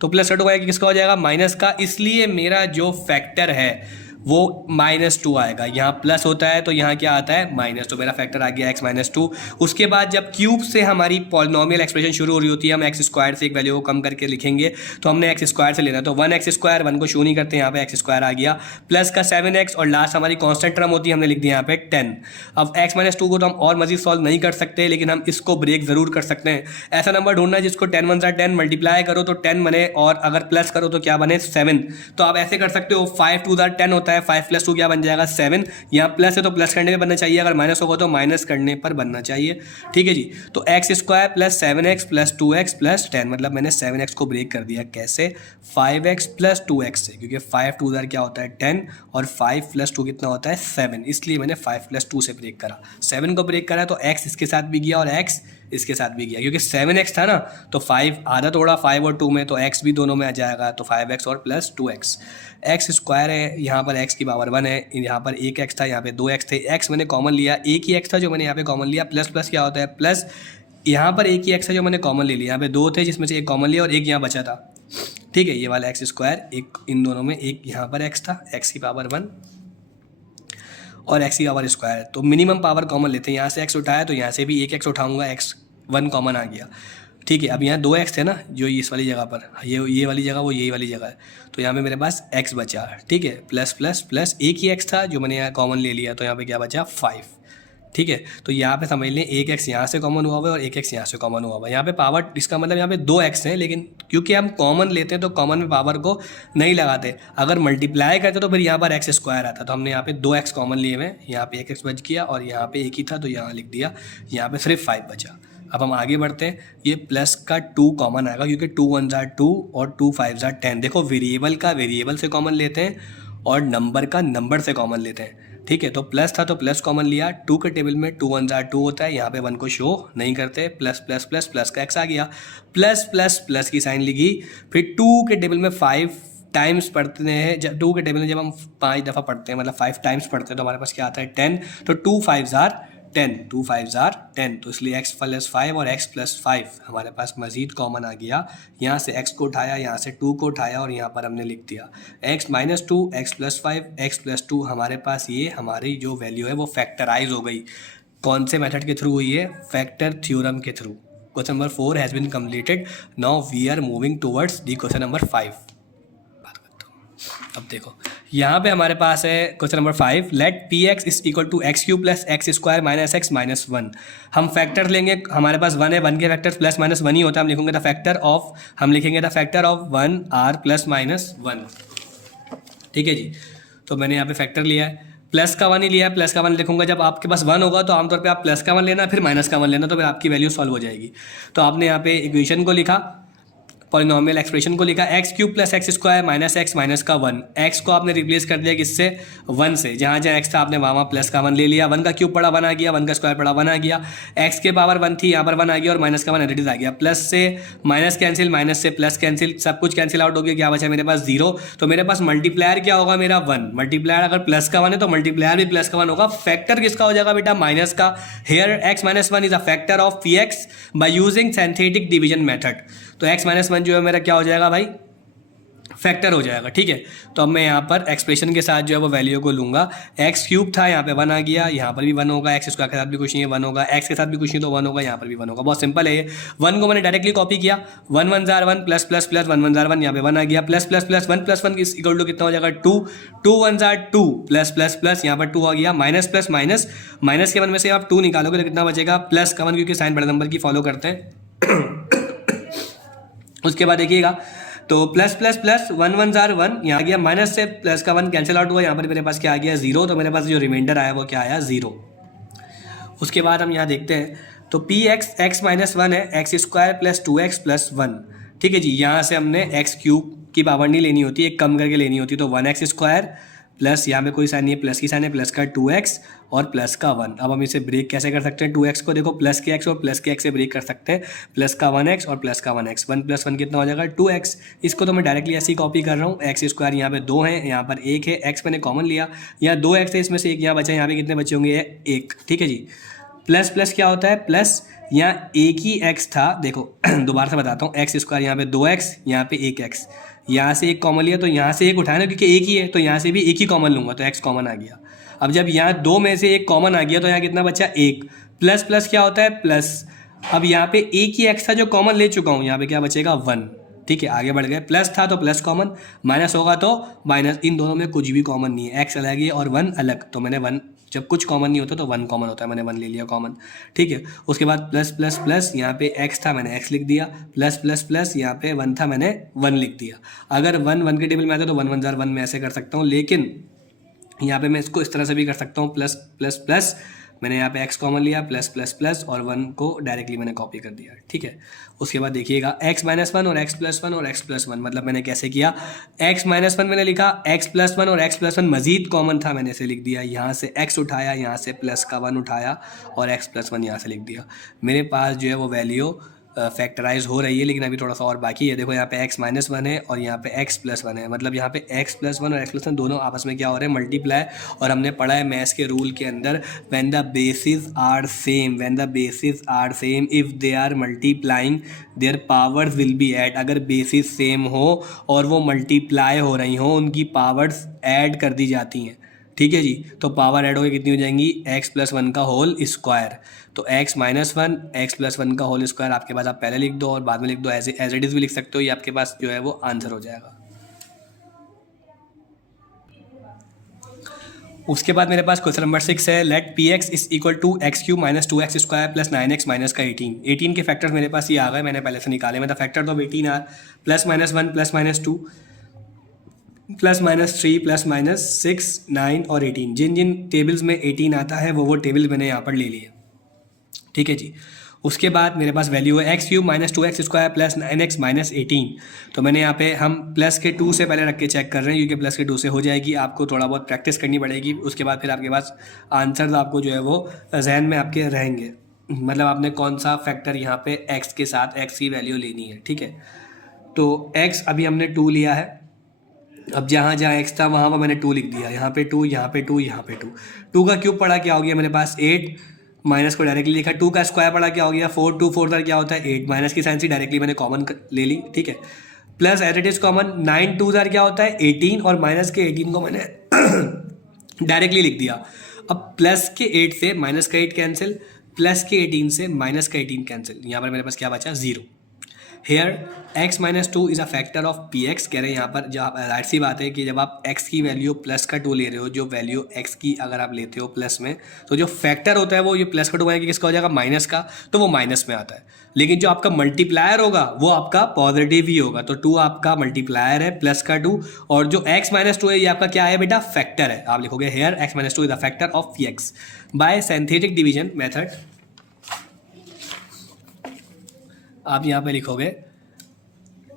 तो प्लस का 2 आएगा किसका हो जाएगा माइनस का, इसलिए मेरा जो फैक्टर है वो -2 आएगा। यहाँ प्लस होता है तो यहाँ क्या आता है माइनस, तो मेरा फैक्टर आ गया x -2। उसके बाद जब क्यूब से हमारी पॉलिनोमियल एक्सप्रेशन शुरू हो रही होती है, हम एक्स स्क्वायर से एक वैल्यू को कम करके लिखेंगे, तो हमने एक्स स्क्वायर से लेना है, तो 1x स्क्वायर, 1 को शो नहीं करते, यहाँ पे एक्स स्क्वायर आ गया, प्लस का 7x और लास्ट हमारी कॉन्स्टेंट टर्म होती है, हमने लिख दिया यहाँ पे 10। अब x -2 को तो हम और मजीद सॉल्व नहीं कर सकते, लेकिन हम इसको ब्रेक जरूर कर सकते हैं। ऐसा नंबर ढूंढना है जिसको 10 1 10 मल्टीप्लाई करो तो 10 बने और अगर प्लस करो तो क्या बने 7। तो आप ऐसे कर सकते हो, 5 2 10 होता है, 5 + 2 क्या बन जाएगा 7। यहाँ प्लस है तो प्लस करने पे बनना चाहिए, अगर माइनस होगा तो माइनस करने पर बनना चाहिए, ठीक है जी। तो x square plus 7x plus 2x plus 10, मतलब मैंने 7x को ब्रेक कर दिया कैसे, 5x प्लस 2x से, क्योंकि 5 2 ज़ार क्या होता है 10 और 5 + 2 कितना होता है 7, इसलिए मैंने 5 + 2 से ब्रेक करा, 7 को ब्रेक करा तो x इसके साथ भी गया और x इसके साथ भी गया, क्योंकि 7x था ना तो 5 आधा तोड़ा 5 और 2 में, तो x भी दोनों में आ जाएगा, तो 5x और प्लस 2x। एक्स स्क्वायर है, यहाँ पर x की पावर 1 है, यहाँ पर 1x था, यहाँ पे 2x थे, x मैंने कॉमन लिया, एक ही x था जो मैंने यहाँ पे कॉमन लिया, प्लस प्लस क्या होता है प्लस, यहाँ पर एक ही x है जो मैंने कॉमन ले लिया, यहाँ पे 2 थे जिसमें से एक कॉमन लिया और एक यहाँ बचा था, ठीक है। ये वाला एक्स स्क्वायर, एक इन दोनों में एक यहाँ पर x था, x की पावर 1 और x की पावर स्क्वायर, तो मिनिमम पावर कॉमन लेते हैं, यहाँ से x उठाया तो यहाँ से भी एक x उठाऊंगा, x 1 कॉमन आ गया, ठीक है। अब यहाँ 2x थे ना जो इस वाली जगह पर, ये वाली जगह वो यही वाली जगह है, तो यहाँ पे मेरे पास x बचा, ठीक है, प्लस प्लस प्लस एक ही x था जो मैंने यहाँ कॉमन ले लिया, तो यहाँ पे क्या बचा 5, ठीक है। तो यहाँ पे समझ लें एक x यहाँ से कॉमन हुआ हुआ है और एक x यहाँ से कॉमन हुआ हुआ है, यहाँ पे पावर, इसका मतलब यहाँ पे 2x हैं, लेकिन क्योंकि हम कॉमन लेते हैं तो कॉमन में पावर को नहीं लगाते, अगर मल्टीप्लाई करते तो फिर यहाँ पर x स्क्वायर आता, तो हमने यहाँ पे 2x कॉमन लिए हुए, यहाँ पे एक x बच गया और यहाँ पे एक ही था तो यहाँ लिख दिया, यहाँ पे सिर्फ 5 बचा। अब हम आगे बढ़ते हैं, ये प्लस का 2 कॉमन आएगा, क्योंकि 2 1 ज़ार 2 और 2 5 ज़ार 10, देखो वेरिएबल का वेरिएबल से कॉमन लेते हैं और नंबर का नंबर से कॉमन लेते हैं, ठीक है। तो प्लस था तो प्लस कॉमन लिया, 2 के टेबल में 2 1 ज़ार 2 होता है, यहाँ पे 1 को शो नहीं करते, प्लस प्लस प्लस प्लस का x आ गया, प्लस प्लस प्लस की साइन लिखी, फिर 2 के टेबल में 5 टाइम्स पढ़ते हैं, जब 2 के टेबल में जब हम 5 दफ़ा पढ़ते हैं, मतलब 5 टाइम्स पढ़ते हैं, तो हमारे पास क्या आता है 10, तो 2 5 ज़ार 10, 2 5 ज़ार 10, तो इसलिए x + 5 और x + 5 हमारे पास मज़ीद कॉमन आ गया, यहाँ से x को उठाया, यहाँ से 2 को उठाया और यहाँ पर हमने लिख दिया x - 2 x + 5 x + 2, हमारे पास ये हमारी जो वैल्यू है वो फैक्टराइज हो गई। कौन से मेथड के थ्रू हुई है, फैक्टर थ्योरम के through. Question number 4 has been completed, now we are moving towards the question number 5। अब देखो यहाँ पे हमारे पास है question number 5, let px = x³ + x² - x - 1। हम फैक्टर लेंगे, हमारे पास 1 है, 1 के फैक्टर प्लस माइनस 1 ही होता है, हम लिखेंगे द फैक्टर ऑफ 1 r + -1, ठीक है जी। तो मैंने यहाँ पे फैक्टर लिया है, प्लस का 1 ही लिया है, प्लस का 1 लिखूंगा, जब आपके पास 1 होगा तो आमतौर पे आप प्लस का 1 लेना फिर माइनस का 1 लेना, तो फिर आपकी वैल्यू सॉल्व हो जाएगी। तो आपने यहाँ पे इक्वेशन को लिखा, पॉलिनोमियल एक्सप्रेशन को लिखा x cube plus x square minus x minus का 1। एक्स को आपने रिप्लेस कर दिया किससे, 1 से, जहाँ जहाँ एक्स था आपने वहाँ प्लस का 1 ले लिया, 1 का क्यूब पड़ा 1 आ गया, 1 का स्क्वायर पड़ा 1 आ गया, एक्स के पावर 1 थी यहाँ पर 1 आ गया और माइनस का 1 एडिट आ गया, प्लस से माइनस कैंसिल, माइनस से प्लस कैंसिल, सब कुछ कैंसिल आउट हो गया, क्या बचा मेरे पास 0। तो मेरे पास मल्टीप्लायर क्या होगा मेरा 1, मल्टीप्लायर अगर प्लस का 1 है तो मल्टीप्लायर भी प्लस का 1 होगा। फैक्टर किसका हो जाएगा बेटा, माइनस का। Here x minus 1 is a factor of p x by using synthetic division method. तो एक्स माइनस 1 जो है मेरा क्या हो जाएगा भाई, फैक्टर हो जाएगा, ठीक है। तो अब मैं यहाँ पर एक्सप्रेशन के साथ जो है वो वैल्यू को लूँगा, एक्स क्यूब था यहाँ पे 1 आ गया, यहाँ पर भी 1 होगा, एक्स स्क्वायर के साथ भी कुछ नहीं है 1 होगा, एक्स के साथ भी कुछ नहीं तो 1 होगा, यहाँ पर भी 1 होगा। बहुत सिंपल है ये। 1 को मैंने डायरेक्टली कॉपी किया, 1 1 जार 1 प्लस प्लस प्लस 1 1 जार 1, यहाँ पे 1 आ गया, plus plus plus 1 plus 1 equal to कितना हो जाएगा 2, 2 1 जार 2 प्लस प्लस प्लस यहाँ पर 2 आ गया, माइनस प्लस माइनस, माइनस के 1 में से आप 2 निकालोगे तो कितना बचेगा, प्लस का 1, क्योंकि साइन बड़े नंबर की फॉलो करते हैं। उसके बाद देखिएगा तो प्लस प्लस प्लस 1 1 जार 1 यहाँ गया, माइनस से प्लस का 1 कैंसिल आउट हुआ, यहाँ पर मेरे पास क्या आ गया 0। तो मेरे पास जो रिमाइंडर आया वो क्या आया 0। उसके बाद हम यहाँ देखते हैं तो पी एक्स एक्स माइनस 1 है, x square plus 2x plus 1, ठीक है जी। यहाँ से हमने एक्स क्यूब की पावर नहीं लेनी होती, एक कम करके लेनी होती, तो 1x स्क्वायर प्लस यहाँ पे कोई साइन नहीं है, प्लस की साइन है, प्लस का 2x और प्लस का 1। अब हम इसे ब्रेक कैसे कर सकते हैं, 2x को देखो प्लस के x और प्लस के x से ब्रेक कर सकते हैं, प्लस का 1x और प्लस का 1x, 1 प्लस 1 कितना हो जाएगा 2x। इसको तो मैं डायरेक्टली ऐसे ही कॉपी कर रहा हूँ, एक्स स्क्वायर यहाँ पे 2 है, यहाँ पर 1 है, x मैंने कॉमन लिया, यहाँ 2x है, इसमें से 1 यहाँ बचा, यहाँ पे कितने बचे होंगे 1, ठीक है जी। प्लस प्लस क्या होता है, प्लस यहाँ एक ही x था, देखो दोबारा से बताता हूँ, एक्स स्क्वायर यहाँ पे 2x, यहाँ पे 1x, यहाँ से एक कॉमन लिया तो यहाँ से एक उठाया ना, क्योंकि एक ही है तो यहाँ से भी एक ही कॉमन लूँगा तो x कॉमन आ गया। अब जब यहाँ 2 में से एक कॉमन आ गया तो यहाँ कितना बचा 1, प्लस प्लस क्या होता है प्लस, अब यहाँ पे एक ही x था जो कॉमन ले चुका हूँ, यहाँ पे क्या बचेगा 1, ठीक है। आगे बढ़ गए, प्लस था तो प्लस कॉमन, माइनस होगा तो माइनस, इन दोनों में कुछ भी कॉमन नहीं है, x अलग है और 1 अलग, तो मैंने 1, जब कुछ कॉमन नहीं होता तो 1 कॉमन होता है, मैंने 1 ले लिया कॉमन, ठीक है। उसके बाद प्लस प्लस प्लस यहाँ पे x था मैंने x लिख दिया, प्लस प्लस प्लस यहाँ पे 1 था मैंने 1 लिख दिया। अगर 1 1 के टेबल में आता तो 1 1 जार 1 में ऐसे कर सकता हूँ, लेकिन यहाँ पे मैं इसको इस तरह से भी कर सकता हूँ, प्लस प्लस प्लस, मैंने यहाँ पे x कॉमन लिया, प्लस प्लस प्लस और 1 को डायरेक्टली मैंने कॉपी कर दिया, ठीक है। उसके बाद देखिएगा x माइनस 1 और x प्लस 1 और x प्लस 1, मतलब मैंने कैसे किया, x माइनस 1 मैंने लिखा, x प्लस 1 और x प्लस 1 मजीद कॉमन था, मैंने इसे लिख दिया, यहाँ से x उठाया, यहाँ से प्लस का 1 उठाया और x प्लस 1 यहाँ से लिख दिया। मेरे पास जो है वो वैल्यू फैक्टराइज हो रही है, लेकिन अभी थोड़ा सा और बाकी है। देखो यहाँ पे x माइनस 1 है और यहाँ पे x प्लस 1 है, मतलब यहाँ पे x प्लस 1 और x प्लस 1 दोनों आपस में क्या हो रहे हैं, मल्टीप्लाई। और हमने पढ़ा है मैथ्स के रूल के अंदर, when the basis are same, when the basis are same if they are multiplying their powers will be add. अगर बेसिस सेम हो और वो मल्टीप्लाई हो रही हो, उनकी पावर्स ऐड कर दी जाती हैं, ठीक है जी। तो पावर ऐड होकर कितनी हो जाएंगी, x प्लस 1 का होल स्क्वायर। तो x माइनस 1 x प्लस 1 का होल स्क्वायर आपके पास, आप पहले लिख दो और बाद में लिख दो, एज इट इज़ भी लिख सकते हो, ये आपके पास जो है वो आंसर हो जाएगा। उसके बाद मेरे पास क्वेश्चन नंबर 6 है, let p x is equal to x cube minus 2x square plus 9x minus का 18। 18 के फैक्टर्स मेरे पास ये आ गए, मैंने पहले से निकाले, मतलब फैक्टर तो 18 are, plus minus 1 plus minus 2 plus minus 3 plus minus 6 9 और 18, जिन जिन टेबल्स में 18 आता है वो टेबल मैंने यहाँ पर ले लिए, ठीक है जी। उसके बाद मेरे पास वैल्यू है x cube minus 2x square plus 9x minus 18। तो मैंने यहाँ पे हम प्लस के 2 से पहले रख के चेक कर रहे हैं, क्योंकि प्लस के 2 से हो जाएगी, आपको थोड़ा बहुत प्रैक्टिस करनी पड़ेगी। उसके बाद फिर आपके पास आंसर आपको जो है वो जहन में आपके रहेंगे, मतलब आपने कौन सा फैक्टर यहाँ पे x के साथ x की वैल्यू लेनी है, ठीक है। तो x अभी हमने 2 लिया है, अब जहाँ जहाँ x था वहाँ पर मैंने 2 लिख दिया, यहाँ पे 2 यहाँ पे 2 यहाँ पे 2। 2 का क्यूब पड़ा क्या हो गया मेरे पास 8, माइनस को डायरेक्टली लिखा, 2 का स्क्वायर पड़ा क्या हो गया 4, 2 4 ज़र क्या होता है 8, माइनस की साइन से डायरेक्टली मैंने कॉमन ले ली, ठीक है। Plus as it is common, 9 2 ज़र क्या होता है 18 और माइनस के 18 को मैंने डायरेक्टली लिख दिया। अब प्लस के 8 से माइनस का 8 कैंसिल, प्लस के 18 से माइनस का 18 कैंसिल, यहाँ पर मेरे पास क्या बचा 0। Here x minus 2 is a factor of p x, कह रहे हैं यहाँ पर, जब जाहिर सी बात है कि जब आप x की वैल्यू प्लस का 2 ले रहे हो, जो वैल्यू x की अगर आप लेते हो प्लस में, तो जो फैक्टर होता है वो ये प्लस का 2 आएगा, किसका हो जाएगा माइनस का, तो वो माइनस में आता है। लेकिन जो आपका मल्टीप्लायर होगा वो आपका पॉजिटिव ही होगा, तो 2 आपका मल्टीप्लायर है प्लस का 2, और जो x माइनस 2 है ये आपका क्या है बेटा फैक्टर है। आप लिखोगे here x minus 2 is the factor of p x by synthetic division method. आप यहाँ पे लिखोगे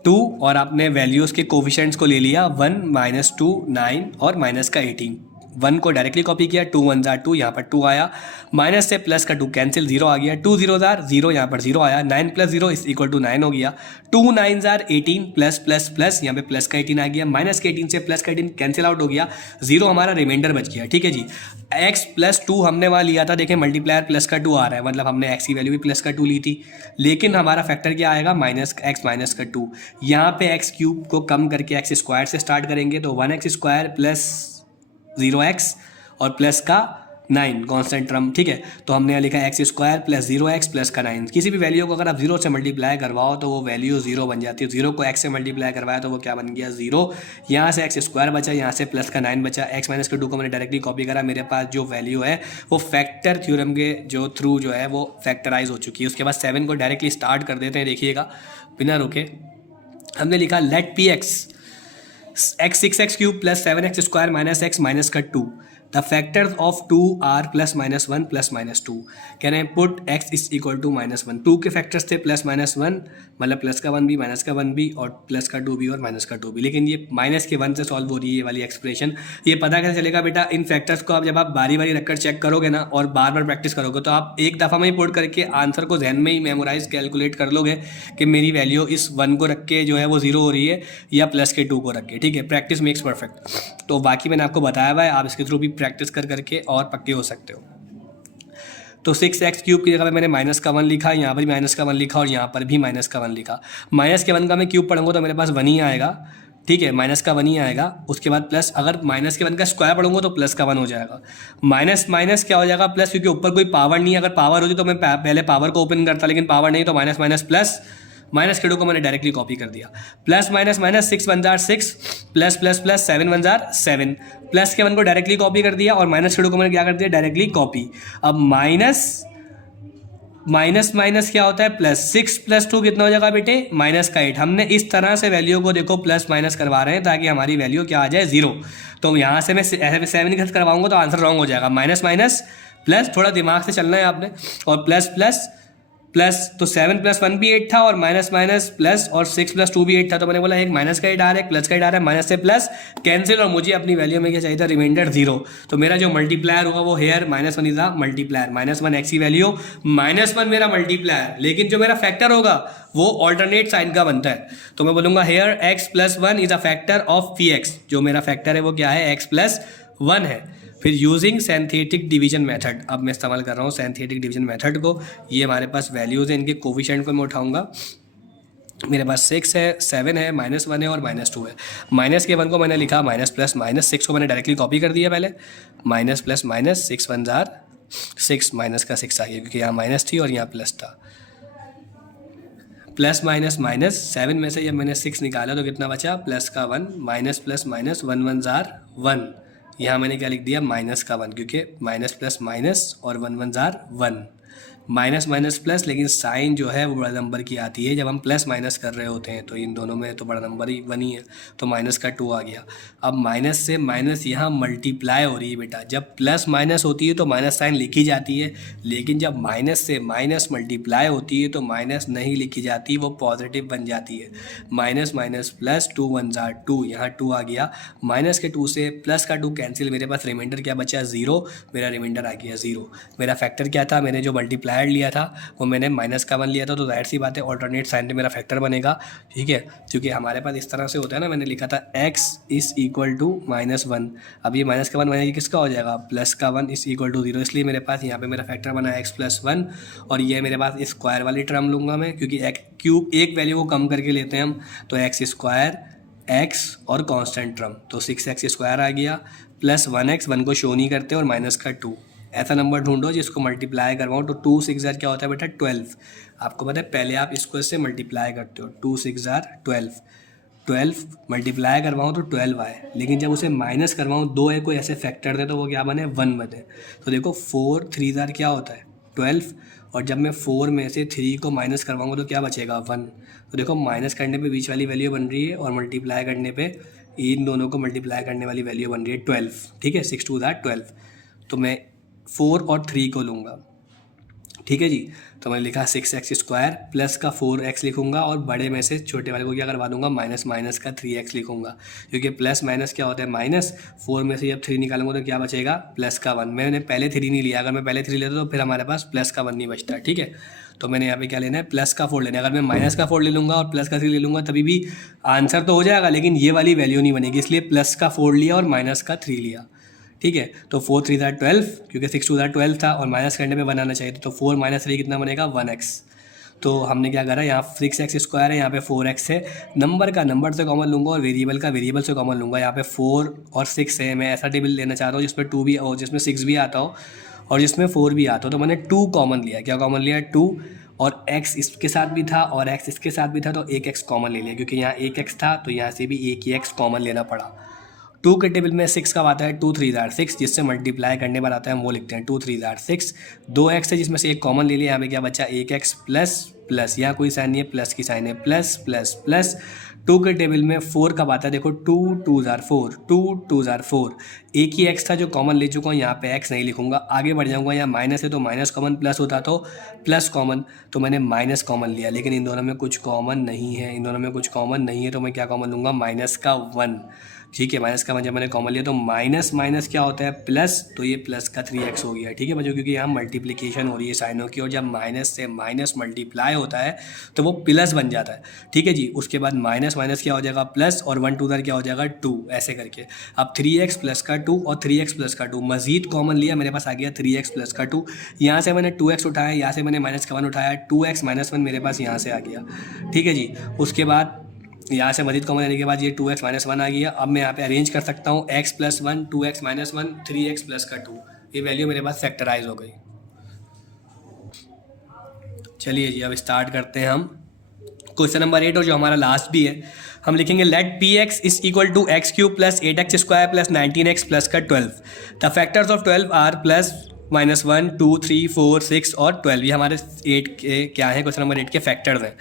2 और आपने वैल्यूज़ के कोफिशिएंट्स को ले लिया 1 -2 9 और माइनस का 18। 1 को डायरेक्टली कॉपी किया, 2 1 जार 2, यहाँ पर 2 आया, माइनस से प्लस का 2 कैंसिल, 0 आ गया, 2 0 जार 0, यहाँ पर 0 आया, 9 + 0 इज इक्वल टू 9 हो गया, 2 9 जार 18 प्लस प्लस प्लस, यहाँ पे प्लस का 18 आ गया, माइनस के 18 से प्लस का 18 कैंसिल आउट हो गया, 0 हमारा रिमाइंडर बच गया। ठीक है जी, x + 2 हमने वहाँ लिया था, देखें मल्टीप्लायर प्लस का 2 आ रहा है, मतलब हमने x की वैल्यू भी प्लस का 2 ली थी, लेकिन हमारा फैक्टर क्या आएगा -x माइनस का 2। यहाँ पे x³ को कम करके x² से स्टार्ट करेंगे तो 1x² प्लस 0x और प्लस का 9 कॉन्स्टेंट टर्म। ठीक है, तो हमने यहाँ लिखा x² प्लस 0x प्लस का 9। किसी भी वैल्यू को अगर आप 0 से मल्टीप्लाई करवाओ तो वो वैल्यू 0 बन जाती है। 0 को x से मल्टीप्लाई करवाया तो वो क्या बन गया 0। यहाँ से x² बचा, यहाँ से प्लस का 9 बचा, x माइनस का 2 को मैंने डायरेक्टली कॉपी करा, मेरे पास जो वैल्यू है वो फैक्टर थ्योरम के जो थ्रू जो है वो फैक्टराइज हो चुकी है। उसके बाद 7 को डायरेक्टली स्टार्ट कर देते हैं, देखिएगा बिना रुके। हमने लिखा let px x 6x³ plus 7x² minus x minus का 2 the factors of 2 are plus minus 1 plus minus 2। कह रहे हैं put x is equal to -1। 2 के फैक्टर्स थे प्लस माइनस 1, मतलब प्लस का 1 भी माइनस का 1 भी और प्लस का 2 भी और माइनस का 2 भी, लेकिन ये माइनस के 1 से सॉल्व हो रही है ये वाली एक्सप्रेशन। ये पता कैसे चलेगा बेटा, इन फैक्टर्स को आप जब आप बारी बारी रखकर चेक करोगे ना और बार बार प्रैक्टिस करोगे तो आप एक दफ़ा में ही पुट करके आंसर को जहन में ही मेमोराइज कैलकुलेट कर लोगे कि मेरी वैल्यू इस 1 को रख के जो है वो 0 हो रही है या प्लस के 2 को रख के। ठीक है, प्रैक्टिस मेक्स परफेक्ट। तो बाकी मैंने आपको बताया हुआ है, आप इसके थ्रू भी प्रैक्टिस कर करके और पक्के हो सकते हो। तो 6x³ की जगह पे मैंने माइनस का 1 लिखा, यहाँ पर भी माइनस का 1 लिखा और यहाँ पर भी माइनस का 1 लिखा। माइनस के 1 का मैं क्यूब पढ़ूंगा तो मेरे पास 1 ही आएगा। ठीक है, माइनस का 1 ही आएगा। उसके बाद प्लस, अगर माइनस के 1 का स्क्वायर पढ़ूंगा तो प्लस का 1 हो जाएगा। माइनस माइनस क्या हो जाएगा प्लस, क्योंकि ऊपर कोई पावर नहीं है। अगर पावर होती तो मैं पहले पावर को ओपन करता, लेकिन पावर नहीं तो माइनस माइनस प्लस, माइनस के 2 को मैंने डायरेक्टली कॉपी कर दिया। Plus minus minus 6 1 jar 6 plus plus plus 7 1 jar 7, plus के 1 को डायरेक्टली कॉपी कर दिया और माइनस के 2 को मैंने क्या कर दिया डायरेक्टली कॉपी। अब माइनस माइनस माइनस क्या होता है प्लस, 6 + 2 कितना हो जाएगा बेटे -8। हमने इस तरह से वैल्यू को देखो प्लस माइनस करवा रहे हैं ताकि हमारी वैल्यू क्या आ जाए 0। तो यहाँ से मैं ऐसे 7 के साथ करवाऊंगा तो आंसर रॉन्ग हो जाएगा। माइनस माइनस प्लस, थोड़ा दिमाग से चलना है आपने, और प्लस प्लस प्लस, तो 7 + 1 भी 8 था और माइनस माइनस प्लस और 6 + 2 भी 8 था। तो मैंने बोला एक माइनस का 8 आ रहा है, एक प्लस का 8 आ रहा है, माइनस से प्लस कैंसिल, और मुझे अपनी वैल्यू में क्या चाहिए था रिमाइंडर 0। तो मेरा जो मल्टीप्लायर होगा वो here -1 is the multiplier, -1 x की वैल्यू -1 मेरा मल्टीप्लायर, लेकिन जो मेरा फैक्टर होगा वो ऑल्टरनेट साइन का बनता है। तो मैं बोलूँगा here x + 1 is a factor of px। जो मेरा फैक्टर है वो क्या है x + 1 है। फिर यूजिंग सिंथेटिक डिवीजन मेथड, अब मैं इस्तेमाल कर रहा हूँ सिंथेटिक डिवीजन मेथड को। ये हमारे पास वैल्यूज़ हैं, इनके कोफिशिएंट को मैं उठाऊंगा। मेरे पास 6 है, 7 है, -1 है और -2 है। माइनस के 1 को मैंने लिखा माइनस प्लस माइनस, 6 को मैंने डायरेक्टली कॉपी कर दिया पहले, minus plus minus 6 1 jar 6, minus का 6 आ गया क्योंकि यहाँ माइनस थी और यहाँ प्लस था। प्लस माइनस माइनस 7 में से जब मैंने 6 निकाला तो कितना बचा प्लस का 1, माइनस प्लस माइनस 1 1 जार 1। यहाँ मैंने क्या लिख दिया माइनस का 1, क्योंकि माइनस प्लस माइनस और 1 1 जार 1। माइनस माइनस प्लस, लेकिन साइन जो है वो बड़ा नंबर की आती है जब हम प्लस माइनस कर रहे होते हैं, तो इन दोनों में तो बड़ा नंबर ही 1 ही है, तो माइनस का 2 आ गया। अब माइनस से माइनस यहाँ मल्टीप्लाई हो रही है बेटा, जब प्लस माइनस होती है तो माइनस साइन लिखी जाती है, लेकिन जब माइनस से माइनस मल्टीप्लाई होती है तो माइनस नहीं लिखी जाती, वो पॉजिटिव बन जाती है। माइनस माइनस प्लस 2 1 जार 2, यहाँ 2 आ गया, माइनस के 2 से प्लस का 2 कैंसिल, मेरे पास रिमाइंडर क्या बचा 0, मेरा रिमाइंडर आ गया 0। मेरा फैक्टर क्या था, मैंने जो मल्टीप्लाई लिया था वो मैंने माइनस का 1 लिया था, तो जाहिर सी बात है ऑल्टरनेट साइन में मेरा फैक्टर बनेगा। ठीक है, क्योंकि हमारे पास इस तरह से होता है ना, मैंने लिखा था x इज इक्वल टू -1। अब ये माइनस का 1 बनेगा, किसका हो जाएगा प्लस का 1 इज इक्वल टू 0, इसलिए मेरे पास यहाँ पे मेरा फैक्टर बना x + 1। और ये मेरे पास स्क्वायर वाली टर्म लूँगा मैं, क्योंकि क्यूब एक वैल्यू को कम करके लेते हैं हम, तो x² x और कांस्टेंट टर्म, तो 6x² आ गया प्लस 1x, 1 को शो नहीं करते, और माइनस का 2। ऐसा नंबर ढूंढो जिसको मल्टीप्लाई करवाओ, तो 2 6 जार क्या होता है बेटा 12। आपको पता है पहले आप इसको इससे मल्टीप्लाई करते हो, 2 6 जार 12, 12 मल्टीप्लाई करवाऊँ तो 12 आए, लेकिन जब उसे माइनस करवाऊँ, 2 है कोई ऐसे फैक्टर दे तो वो क्या बने 1 बने। तो देखो 4 3 जार क्या होता है 12, और जब मैं 4 में से 3 को माइनस करवाऊँगा तो क्या बचेगा 1। तो देखो माइनस करने पे बीच वाली वैल्यू बन रही है और मल्टीप्लाई करने पे इन दोनों को मल्टीप्लाई करने वाली वैल्यू बन रही है 12। ठीक है, 6 2 जार 12। तो मैं 4 और 3 को लूँगा, ठीक है जी। तो मैंने लिखा 6x² प्लस का 4x लिखूंगा और बड़े में से छोटे वाले को क्या करवा दूंगा, माइनस माइनस का 3x लिखूंगा, क्योंकि प्लस माइनस क्या होता है माइनस। 4 में से जब 3 निकालूंगा तो क्या बचेगा, प्लस का 1। मैंने पहले 3 नहीं लिया, अगर मैं पहले 3 लेता तो फिर हमारे पास प्लस का 1 नहीं बचता, ठीक है। तो मैंने यहाँ पे क्या लेना है, प्लस का 4 लेना है। अगर मैं माइनस का 4 ले लूँगा और प्लस का 3 ले लूँगा तभी भी आंसर तो हो जाएगा, लेकिन ये वाली वैल्यू नहीं बनेगी, इसलिए प्लस का 4 लिया और माइनस का 3 लिया, ठीक है। तो 4 3 था 12, क्योंकि 6 2 था 12 था और माइनस करने पे बनाना चाहिए, तो 4 माइनस 3 कितना बनेगा, 1x। तो हमने क्या करा, यहाँ 6x² है, यहाँ पे 4x है। नंबर का नंबर से कॉमन लूँगा और वेरिएबल का वेरिएबल से कॉमन लूँगा। यहाँ पे 4 और 6 है, मैं ऐसा टेबल लेना चाहता हूँ जिसमें 2 भी हो, जिसमें 6 भी आता हो और जिसमें 4 भी आता हो। तो मैंने 2 कॉमन लिया। क्या कॉमन लिया, 2, और x इसके साथ भी था और x इसके साथ भी था, तो एक x कॉमन ले लिया, क्योंकि यहाँ एक x था तो यहाँ से भी एक ही x कॉमन लेना पड़ा। 2 के टेबल में 6 कब आता है, 2 3 जार 6, जिससे मल्टीप्लाई करने पर आता है, हम वो लिखते हैं 2 3 जार 6। 2x है जिसमें से एक कॉमन ले लिया, यहाँ पे क्या बचा, 1x प्लस प्लस, यहाँ कोई साइन नहीं है, प्लस की साइन है, प्लस प्लस प्लस। 2 के टेबल में 4 कब आता है, देखो 2 2 जार 4, 2 2 जार 4, एक ही x था जो कॉमन ले चुका हूँ, यहाँ पे x नहीं लिखूंगा, आगे बढ़ जाऊंगा। यहाँ माइनस है तो माइनस कॉमन, प्लस होता तो प्लस कॉमन, तो मैंने माइनस कॉमन लिया, लेकिन इन दोनों में कुछ कॉमन नहीं है, इन दोनों में कुछ कॉमन नहीं है, तो मैं क्या कॉमन लूँगा, माइनस का 1, ठीक है। माइनस का 1 जब मैंने कॉमन लिया तो माइनस माइनस क्या होता है, प्लस, तो ये प्लस का 3x हो गया, ठीक है बच्चों, क्योंकि यहाँ मल्टीप्लिकेशन हो रही है साइनों की, और जब माइनस से माइनस मल्टीप्लाई होता है तो वो प्लस बन जाता है, ठीक है जी। उसके बाद माइनस माइनस क्या हो जाएगा, प्लस, और 1 2 क्या हो जाएगा, 2, ऐसे करके। अब 3x प्लस का 2 और 3x प्लस का 2 मजीद कॉमन लिया, मेरे पास आ गया 3x प्लस का 2। यहाँ से मैंने 2x उठाया, यहाँ से मैंने माइनस का 1 उठाया, 2x माइनस 1 मेरे पास यहाँ से आ गया, ठीक है जी। उसके बाद यहाँ से मजीद कॉमन लेने के बाद ये 2x माइनस 1 आ गया। अब मैं यहाँ पे अरेंज कर सकता हूँ x plus 1, 2x minus 1, 3x plus का 2, ये वैल्यू मेरे पास फैक्टराइज हो गई। चलिए जी, अब स्टार्ट करते हैं हम क्वेश्चन नंबर 8, और जो हमारा लास्ट भी है, हम लिखेंगे let px is equal to x³ plus 8x² plus 19x plus का 12। The factors of 12 are plus minus 1 2 3 4 6 और 12। ये हमारे 8 के क्या है, क्वेश्चन नंबर 8 के फैक्टर्स हैं।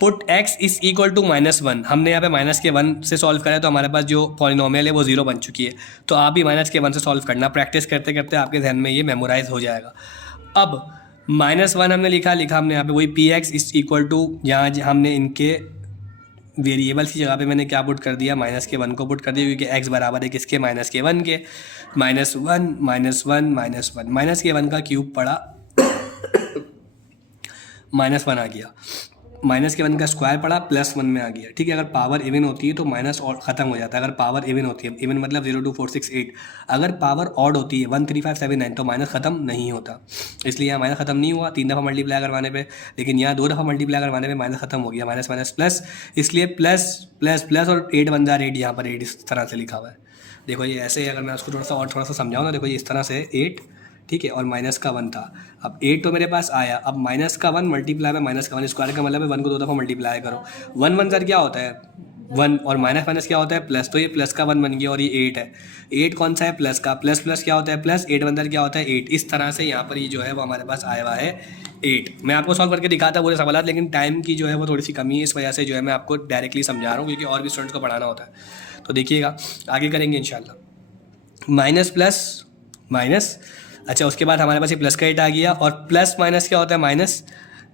Put x is equal to -1, हमने यहाँ पे माइनस के 1 से सॉल्व करा है, तो हमारे पास जो पॉलिनोमियल है वो 0 बन चुकी है। तो आप भी माइनस के 1 से सॉल्व करना, प्रैक्टिस करते करते आपके ध्यान में ये मेमोराइज हो जाएगा। अब -1 हमने लिखा हमने यहाँ पे वही px इज इक्वल टू, यहाँ हमने इनके वेरिएबल्स की जगह पे मैंने क्या पुट कर दिया, माइनस के 1 को पुट कर दिया, क्योंकि x बराबर है किसके, माइनस के 1 के। -1 -1 -1, माइनस के 1 का क्यूब पड़ा -1 आ गया, माइनस के 1 का स्क्वायर पड़ा +1 में आ गया, ठीक है। अगर पावर इवन होती है तो माइनस और ख़त्म हो जाता है, अगर पावर इवन होती है, इवन मतलब 0 2 4 6 8, अगर पावर ऑड होती है 1 3 5 7 9 तो माइनस ख़त्म नहीं होता, इसलिए यहाँ माइनस ख़त्म नहीं हुआ 3 दफ़ा मल्टीप्लाई करवाने पे, लेकिन यहाँ 2 दफ़ा मल्टीप्लाई करवाने पे माइनस ख़त्म हो गया, माइनस माइनस प्लस, इसलिए प्लस प्लस प्लस, और 8 बन जा 8, यहाँ पर 8 इस तरह से लिखा हुआ है। देखो ये ऐसे ही, अगर मैं उसको थोड़ा सा समझाऊँ ना, देखो ये इस तरह से 8, ठीक है, और माइनस का 1 था। अब 8 तो मेरे पास आया, अब माइनस का 1 मल्टीप्लाई में माइनस का 1, स्क्वायर का मतलब है 1 को 2 दफ़ा मल्टीप्लाई करो। 1 1 सर क्या होता है, 1, और माइनस माइनस क्या होता है, प्लस, तो ये प्लस का 1 बन गया, और ये 8 है। 8 कौन सा है, प्लस का, प्लस प्लस क्या होता है, प्लस, 8 1 क्या होता है, 8। इस तरह से यहाँ पर ये जो है वो हमारे पास आया हुआ है 8। मैं आपको सॉल्व करके दिखाता पूरे सवाल, लेकिन टाइम की जो है वो थोड़ी सी कमी है, इस वजह से जो है मैं आपको डायरेक्टली समझा रहा हूँ, क्योंकि और भी स्टूडेंट्स को पढ़ाना होता है। तो देखिएगा, आगे करेंगे इंशाल्लाह। माइनस प्लस माइनस, अच्छा उसके बाद हमारे पास ये प्लस का 8 आ गया, और प्लस माइनस क्या होता है, माइनस।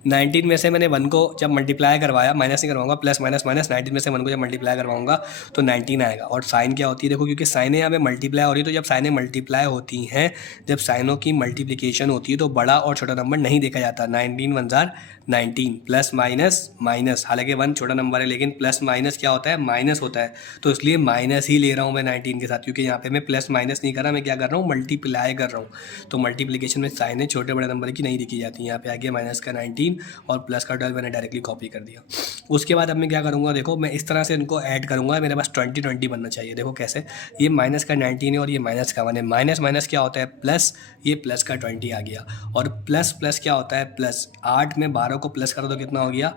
19 में से मैंने 1 को जब मल्टीप्लाई करवाया, माइनस नहीं करवाऊंगा, प्लस माइनस माइनस, 19 में से 1 को जब मल्टीप्लाई करवाऊंगा तो 19 आएगा। और साइन क्या होती है, देखो क्योंकि साइनें यहाँ पे मल्टीप्लाई हो रही है, तो जब साइनें मल्टीप्लाई होती हैं, जब साइनों की मल्टीप्लिकेशन होती है तो बड़ा और छोटा नंबर नहीं देखा जाता। 19 1 जार 19, प्लस माइनस माइनस, हालांकि 1 छोटा नंबर है लेकिन प्लस माइनस क्या होता है, माइनस होता है, तो इसलिए माइनस ही ले रहा हूँ मैं 19 के साथ, क्योंकि यहाँ पे मैं प्लस माइनस नहीं कर रहा, मैं क्या कर रहा हूँ, मल्टीप्लाई कर रहा हूँ। तो मल्टीप्लिकेशन में साइनें छोटे बड़े नंबर की नहीं लिखी जाती। यहाँ पे आ गया माइनस का 19 और प्लस का 12 मैंने डायरेक्टली कॉपी कर दिया। उसके बाद अब मैं क्या करूँगा, देखो मैं इस तरह से इनको ऐड करूँगा, मेरे पास 20 20 बनना चाहिए। देखो कैसे, ये माइनस का 19 है और ये माइनस का 1 है, माइनस माइनस क्या होता है, प्लस, ये प्लस का 20 आ गया, और प्लस प्लस क्या होता है, प्लस। 8 में 12 को प्लस करो तो कितना हो गया,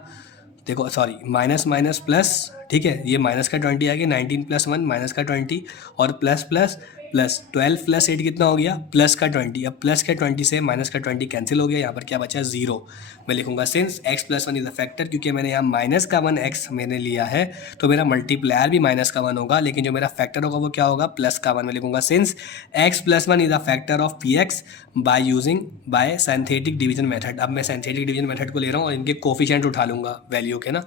देखो सॉरी, माइनस माइनस प्लस, ठीक है, ये माइनस का 20 आ गया, 19 + 1 माइनस का 20, और प्लस प्लस प्लस 12 प्लस 8 कितना हो गया, प्लस का 20। अब प्लस का 20 से माइनस का 20 कैंसिल हो गया, यहाँ पर क्या बचा, 0। मैं लिखूंगा since x plus 1 is a factor, क्योंकि मैंने यहाँ माइनस का 1 x मैंने लिया है तो मेरा मल्टीप्लायर भी माइनस का 1 होगा, लेकिन जो मेरा फैक्टर होगा वो क्या होगा, प्लस का 1। मैं लिखूंगा since x plus 1 is a factor of p x by synthetic division method. अब मैं सिंथेटिक डिवीजन मेथड को ले रहा हूँ और इनके कोफिशिएंट उठा लूँगा वैल्यू के ना,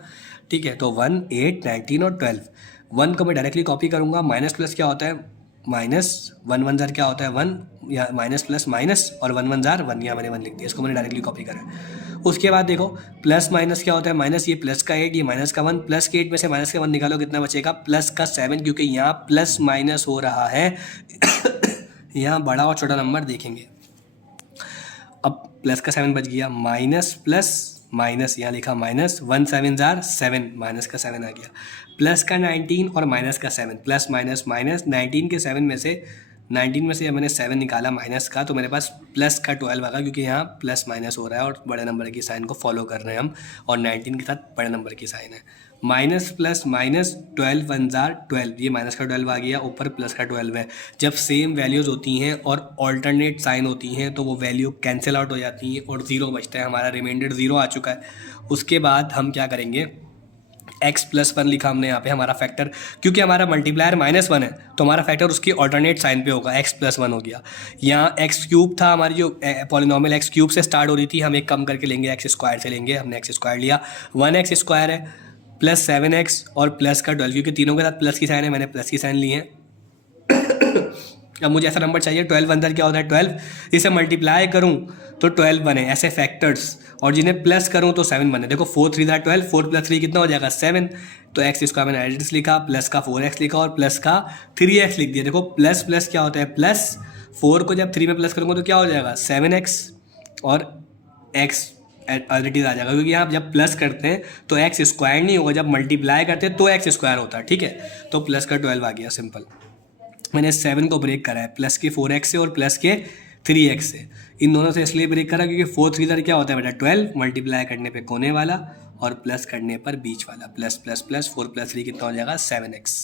ठीक है। तो 1, 8, 19 और 12, 1 को मैं डायरेक्टली कॉपी करूँगा, माइनस प्लस क्या होता है, माइनस 1 1 जार क्या होता है 1, या माइनस प्लस माइनस, और 1 1 जार 1, यहाँ मैंने 1 लिख दिया, इसको मैंने डायरेक्टली कॉपी करा। उसके बाद देखो प्लस माइनस क्या होता है, माइनस, ये प्लस का 8, ये माइनस का 1, प्लस के 8 में से माइनस का 1 निकालो, कितना बचेगा, प्लस का 7, क्योंकि यहाँ प्लस माइनस हो रहा है यहाँ बड़ा और छोटा नंबर देखेंगे। अब प्लस का 7 बच गया, माइनस प्लस माइनस, यहाँ लिखा माइनस, 1 7 जार 7, माइनस का 7 आ गया, प्लस का 19 और माइनस का 7, प्लस माइनस माइनस, 19 के 7 में से, 19 में से जब मैंने 7 निकाला माइनस का, तो मेरे पास प्लस का 12 आ गया, क्योंकि यहाँ प्लस माइनस हो रहा है और बड़े नंबर की साइन को फॉलो कर रहे हैं हम, और 19 के साथ बड़े नंबर की साइन है। माइनस प्लस माइनस, 12 1 जार 12, ये माइनस का 12 आ गया, ऊपर प्लस का 12 है। जब सेम वैल्यूज़ होती हैं और ऑल्टरनेट साइन होती हैं तो वो वैल्यू कैंसिल आउट हो जाती हैं और 0 बचता है, हमारा रिमाइंडर 0 आ चुका है। उसके बाद हम क्या करेंगे, x प्लस 1 लिखा हमने यहाँ पे हमारा फैक्टर, क्योंकि हमारा मल्टीप्लायर -1 है तो हमारा फैक्टर उसकी ऑल्टरनेट साइन पे होगा, x प्लस 1 हो गया। यहाँ x क्यूब था, हमारी जो पॉलिनॉमियल x क्यूब से स्टार्ट हो रही थी, हम एक कम करके लेंगे, x स्क्वायर से लेंगे, हमने x स्क्वायर लिया, 1x स्क्वायर है प्लस 7x और प्लस का 12, क्योंकि तीनों के साथ प्लस की साइन है, मैंने प्लस की साइन ली है। अब मुझे ऐसा नंबर चाहिए, 12 अंदर क्या होता है 12, इसे मल्टीप्लाई करूँ तो 12 बने, ऐसे फैक्टर्स, और जिन्हें प्लस करूँ तो 7 बने। देखो 4 3 12, 4 प्लस 3 कितना हो जाएगा 7, तो एक्स स्क्वायर मैंने एडिट्स लिखा, प्लस का 4x लिखा और प्लस का 3x लिख दिया। देखो प्लस प्लस क्या होता है प्लस, 4 को जब 3 में प्लस करूँगा तो क्या हो जाएगा 7x, और x एडिटिव आ जाएगा, क्योंकि आप जब प्लस करते हैं तो एक्स स्क्वायर नहीं होगा, जब मल्टीप्लाई करते हैं तो एक्स स्क्वायर होता है, ठीक है। तो प्लस का 12 आ गया, सिंपल। मैंने 7 को ब्रेक करा है प्लस के 4x से और प्लस के 3x से, इन दोनों से इसलिए ब्रेक करा क्योंकि 4 3 क्या होता है बेटा 12, मल्टीप्लाई करने पे कोने वाला और प्लस करने पर बीच वाला, प्लस प्लस प्लस 4 प्लस 3 कितना हो जाएगा 7x।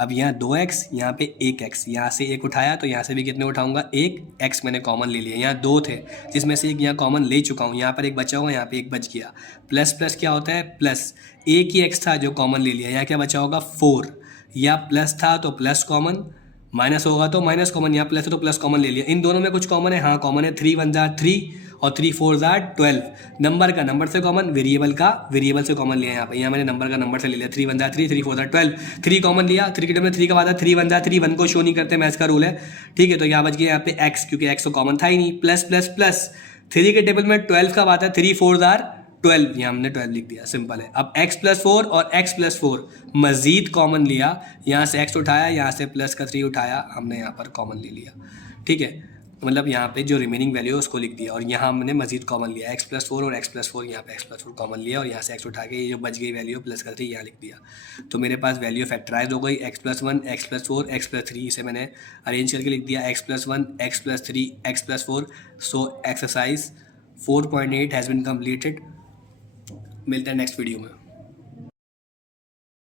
अब यहाँ 2x, यहाँ पे 1x, यहाँ से 1 उठाया तो यहाँ से भी कितने उठाऊंगा 1, x मैंने कॉमन ले लिया, यहाँ 2 थे जिसमें से एक यहाँ कॉमन ले चुका हूँ, यहाँ पर एक बचा हुआ, यहाँ पे एक बच गया। प्लस प्लस क्या होता है प्लस, एक ही x था जो कॉमन ले लिया, यहाँ क्या बचा होगा 4, या प्लस था तो प्लस कॉमन, माइनस होगा तो माइनस कॉमन, यहाँ प्लस है तो प्लस कॉमन ले लिया। इन दोनों में कुछ कॉमन है, हाँ कॉमन है, 3 1 जार 3 और 3 4 जार 12, नंबर का नंबर से कॉमन, वेरिएबल का वेरिएबल से कॉमन लिया यहाँ पे, यहाँ मैंने नंबर का नंबर से ले लिया, 3 1 जार 3 3 4 जार 12, 3 कॉमन लिया, 3 के टेबल में 3 का बाद 3 1 जार 3, 1 को शो नहीं करते, मैथ्स का रूल है, ठीक है। तो यहाँ बच गया यहाँ पे x, क्योंकि x तो कॉमन था ही नहीं, प्लस प्लस प्लस 3 के टेबल में 12 का बाद है 3 4 जार 12, यहाँ हमने 12 लिख दिया, सिंपल है। अब x प्लस 4 और x प्लस 4 मजीद कॉमन लिया, यहाँ से x उठाया, यहाँ से प्लस का 3 उठाया, हमने यहाँ पर कॉमन ले लिया, ठीक है। मतलब यहाँ पे जो रिमेनिंग वैल्यू है उसको लिख दिया, और यहाँ हमने मजीद कॉमन लिया x प्लस 4 और x प्लस 4, यहाँ पे x प्लस 4 कॉमन लिया और यहाँ से x उठा के ये जो बच गई वैल्यू प्लस का 3 यहाँ लिख दिया। तो मेरे पास वैल्यू फैक्टराइज हो गई, x plus 1 x plus 4 x plus 3, इसे मैंने अरेंज करके लिख दिया, x plus 1 x plus 3 x plus 4। So exercise 4.8 has been completed. मिलते हैं नेक्स्ट वीडियो में।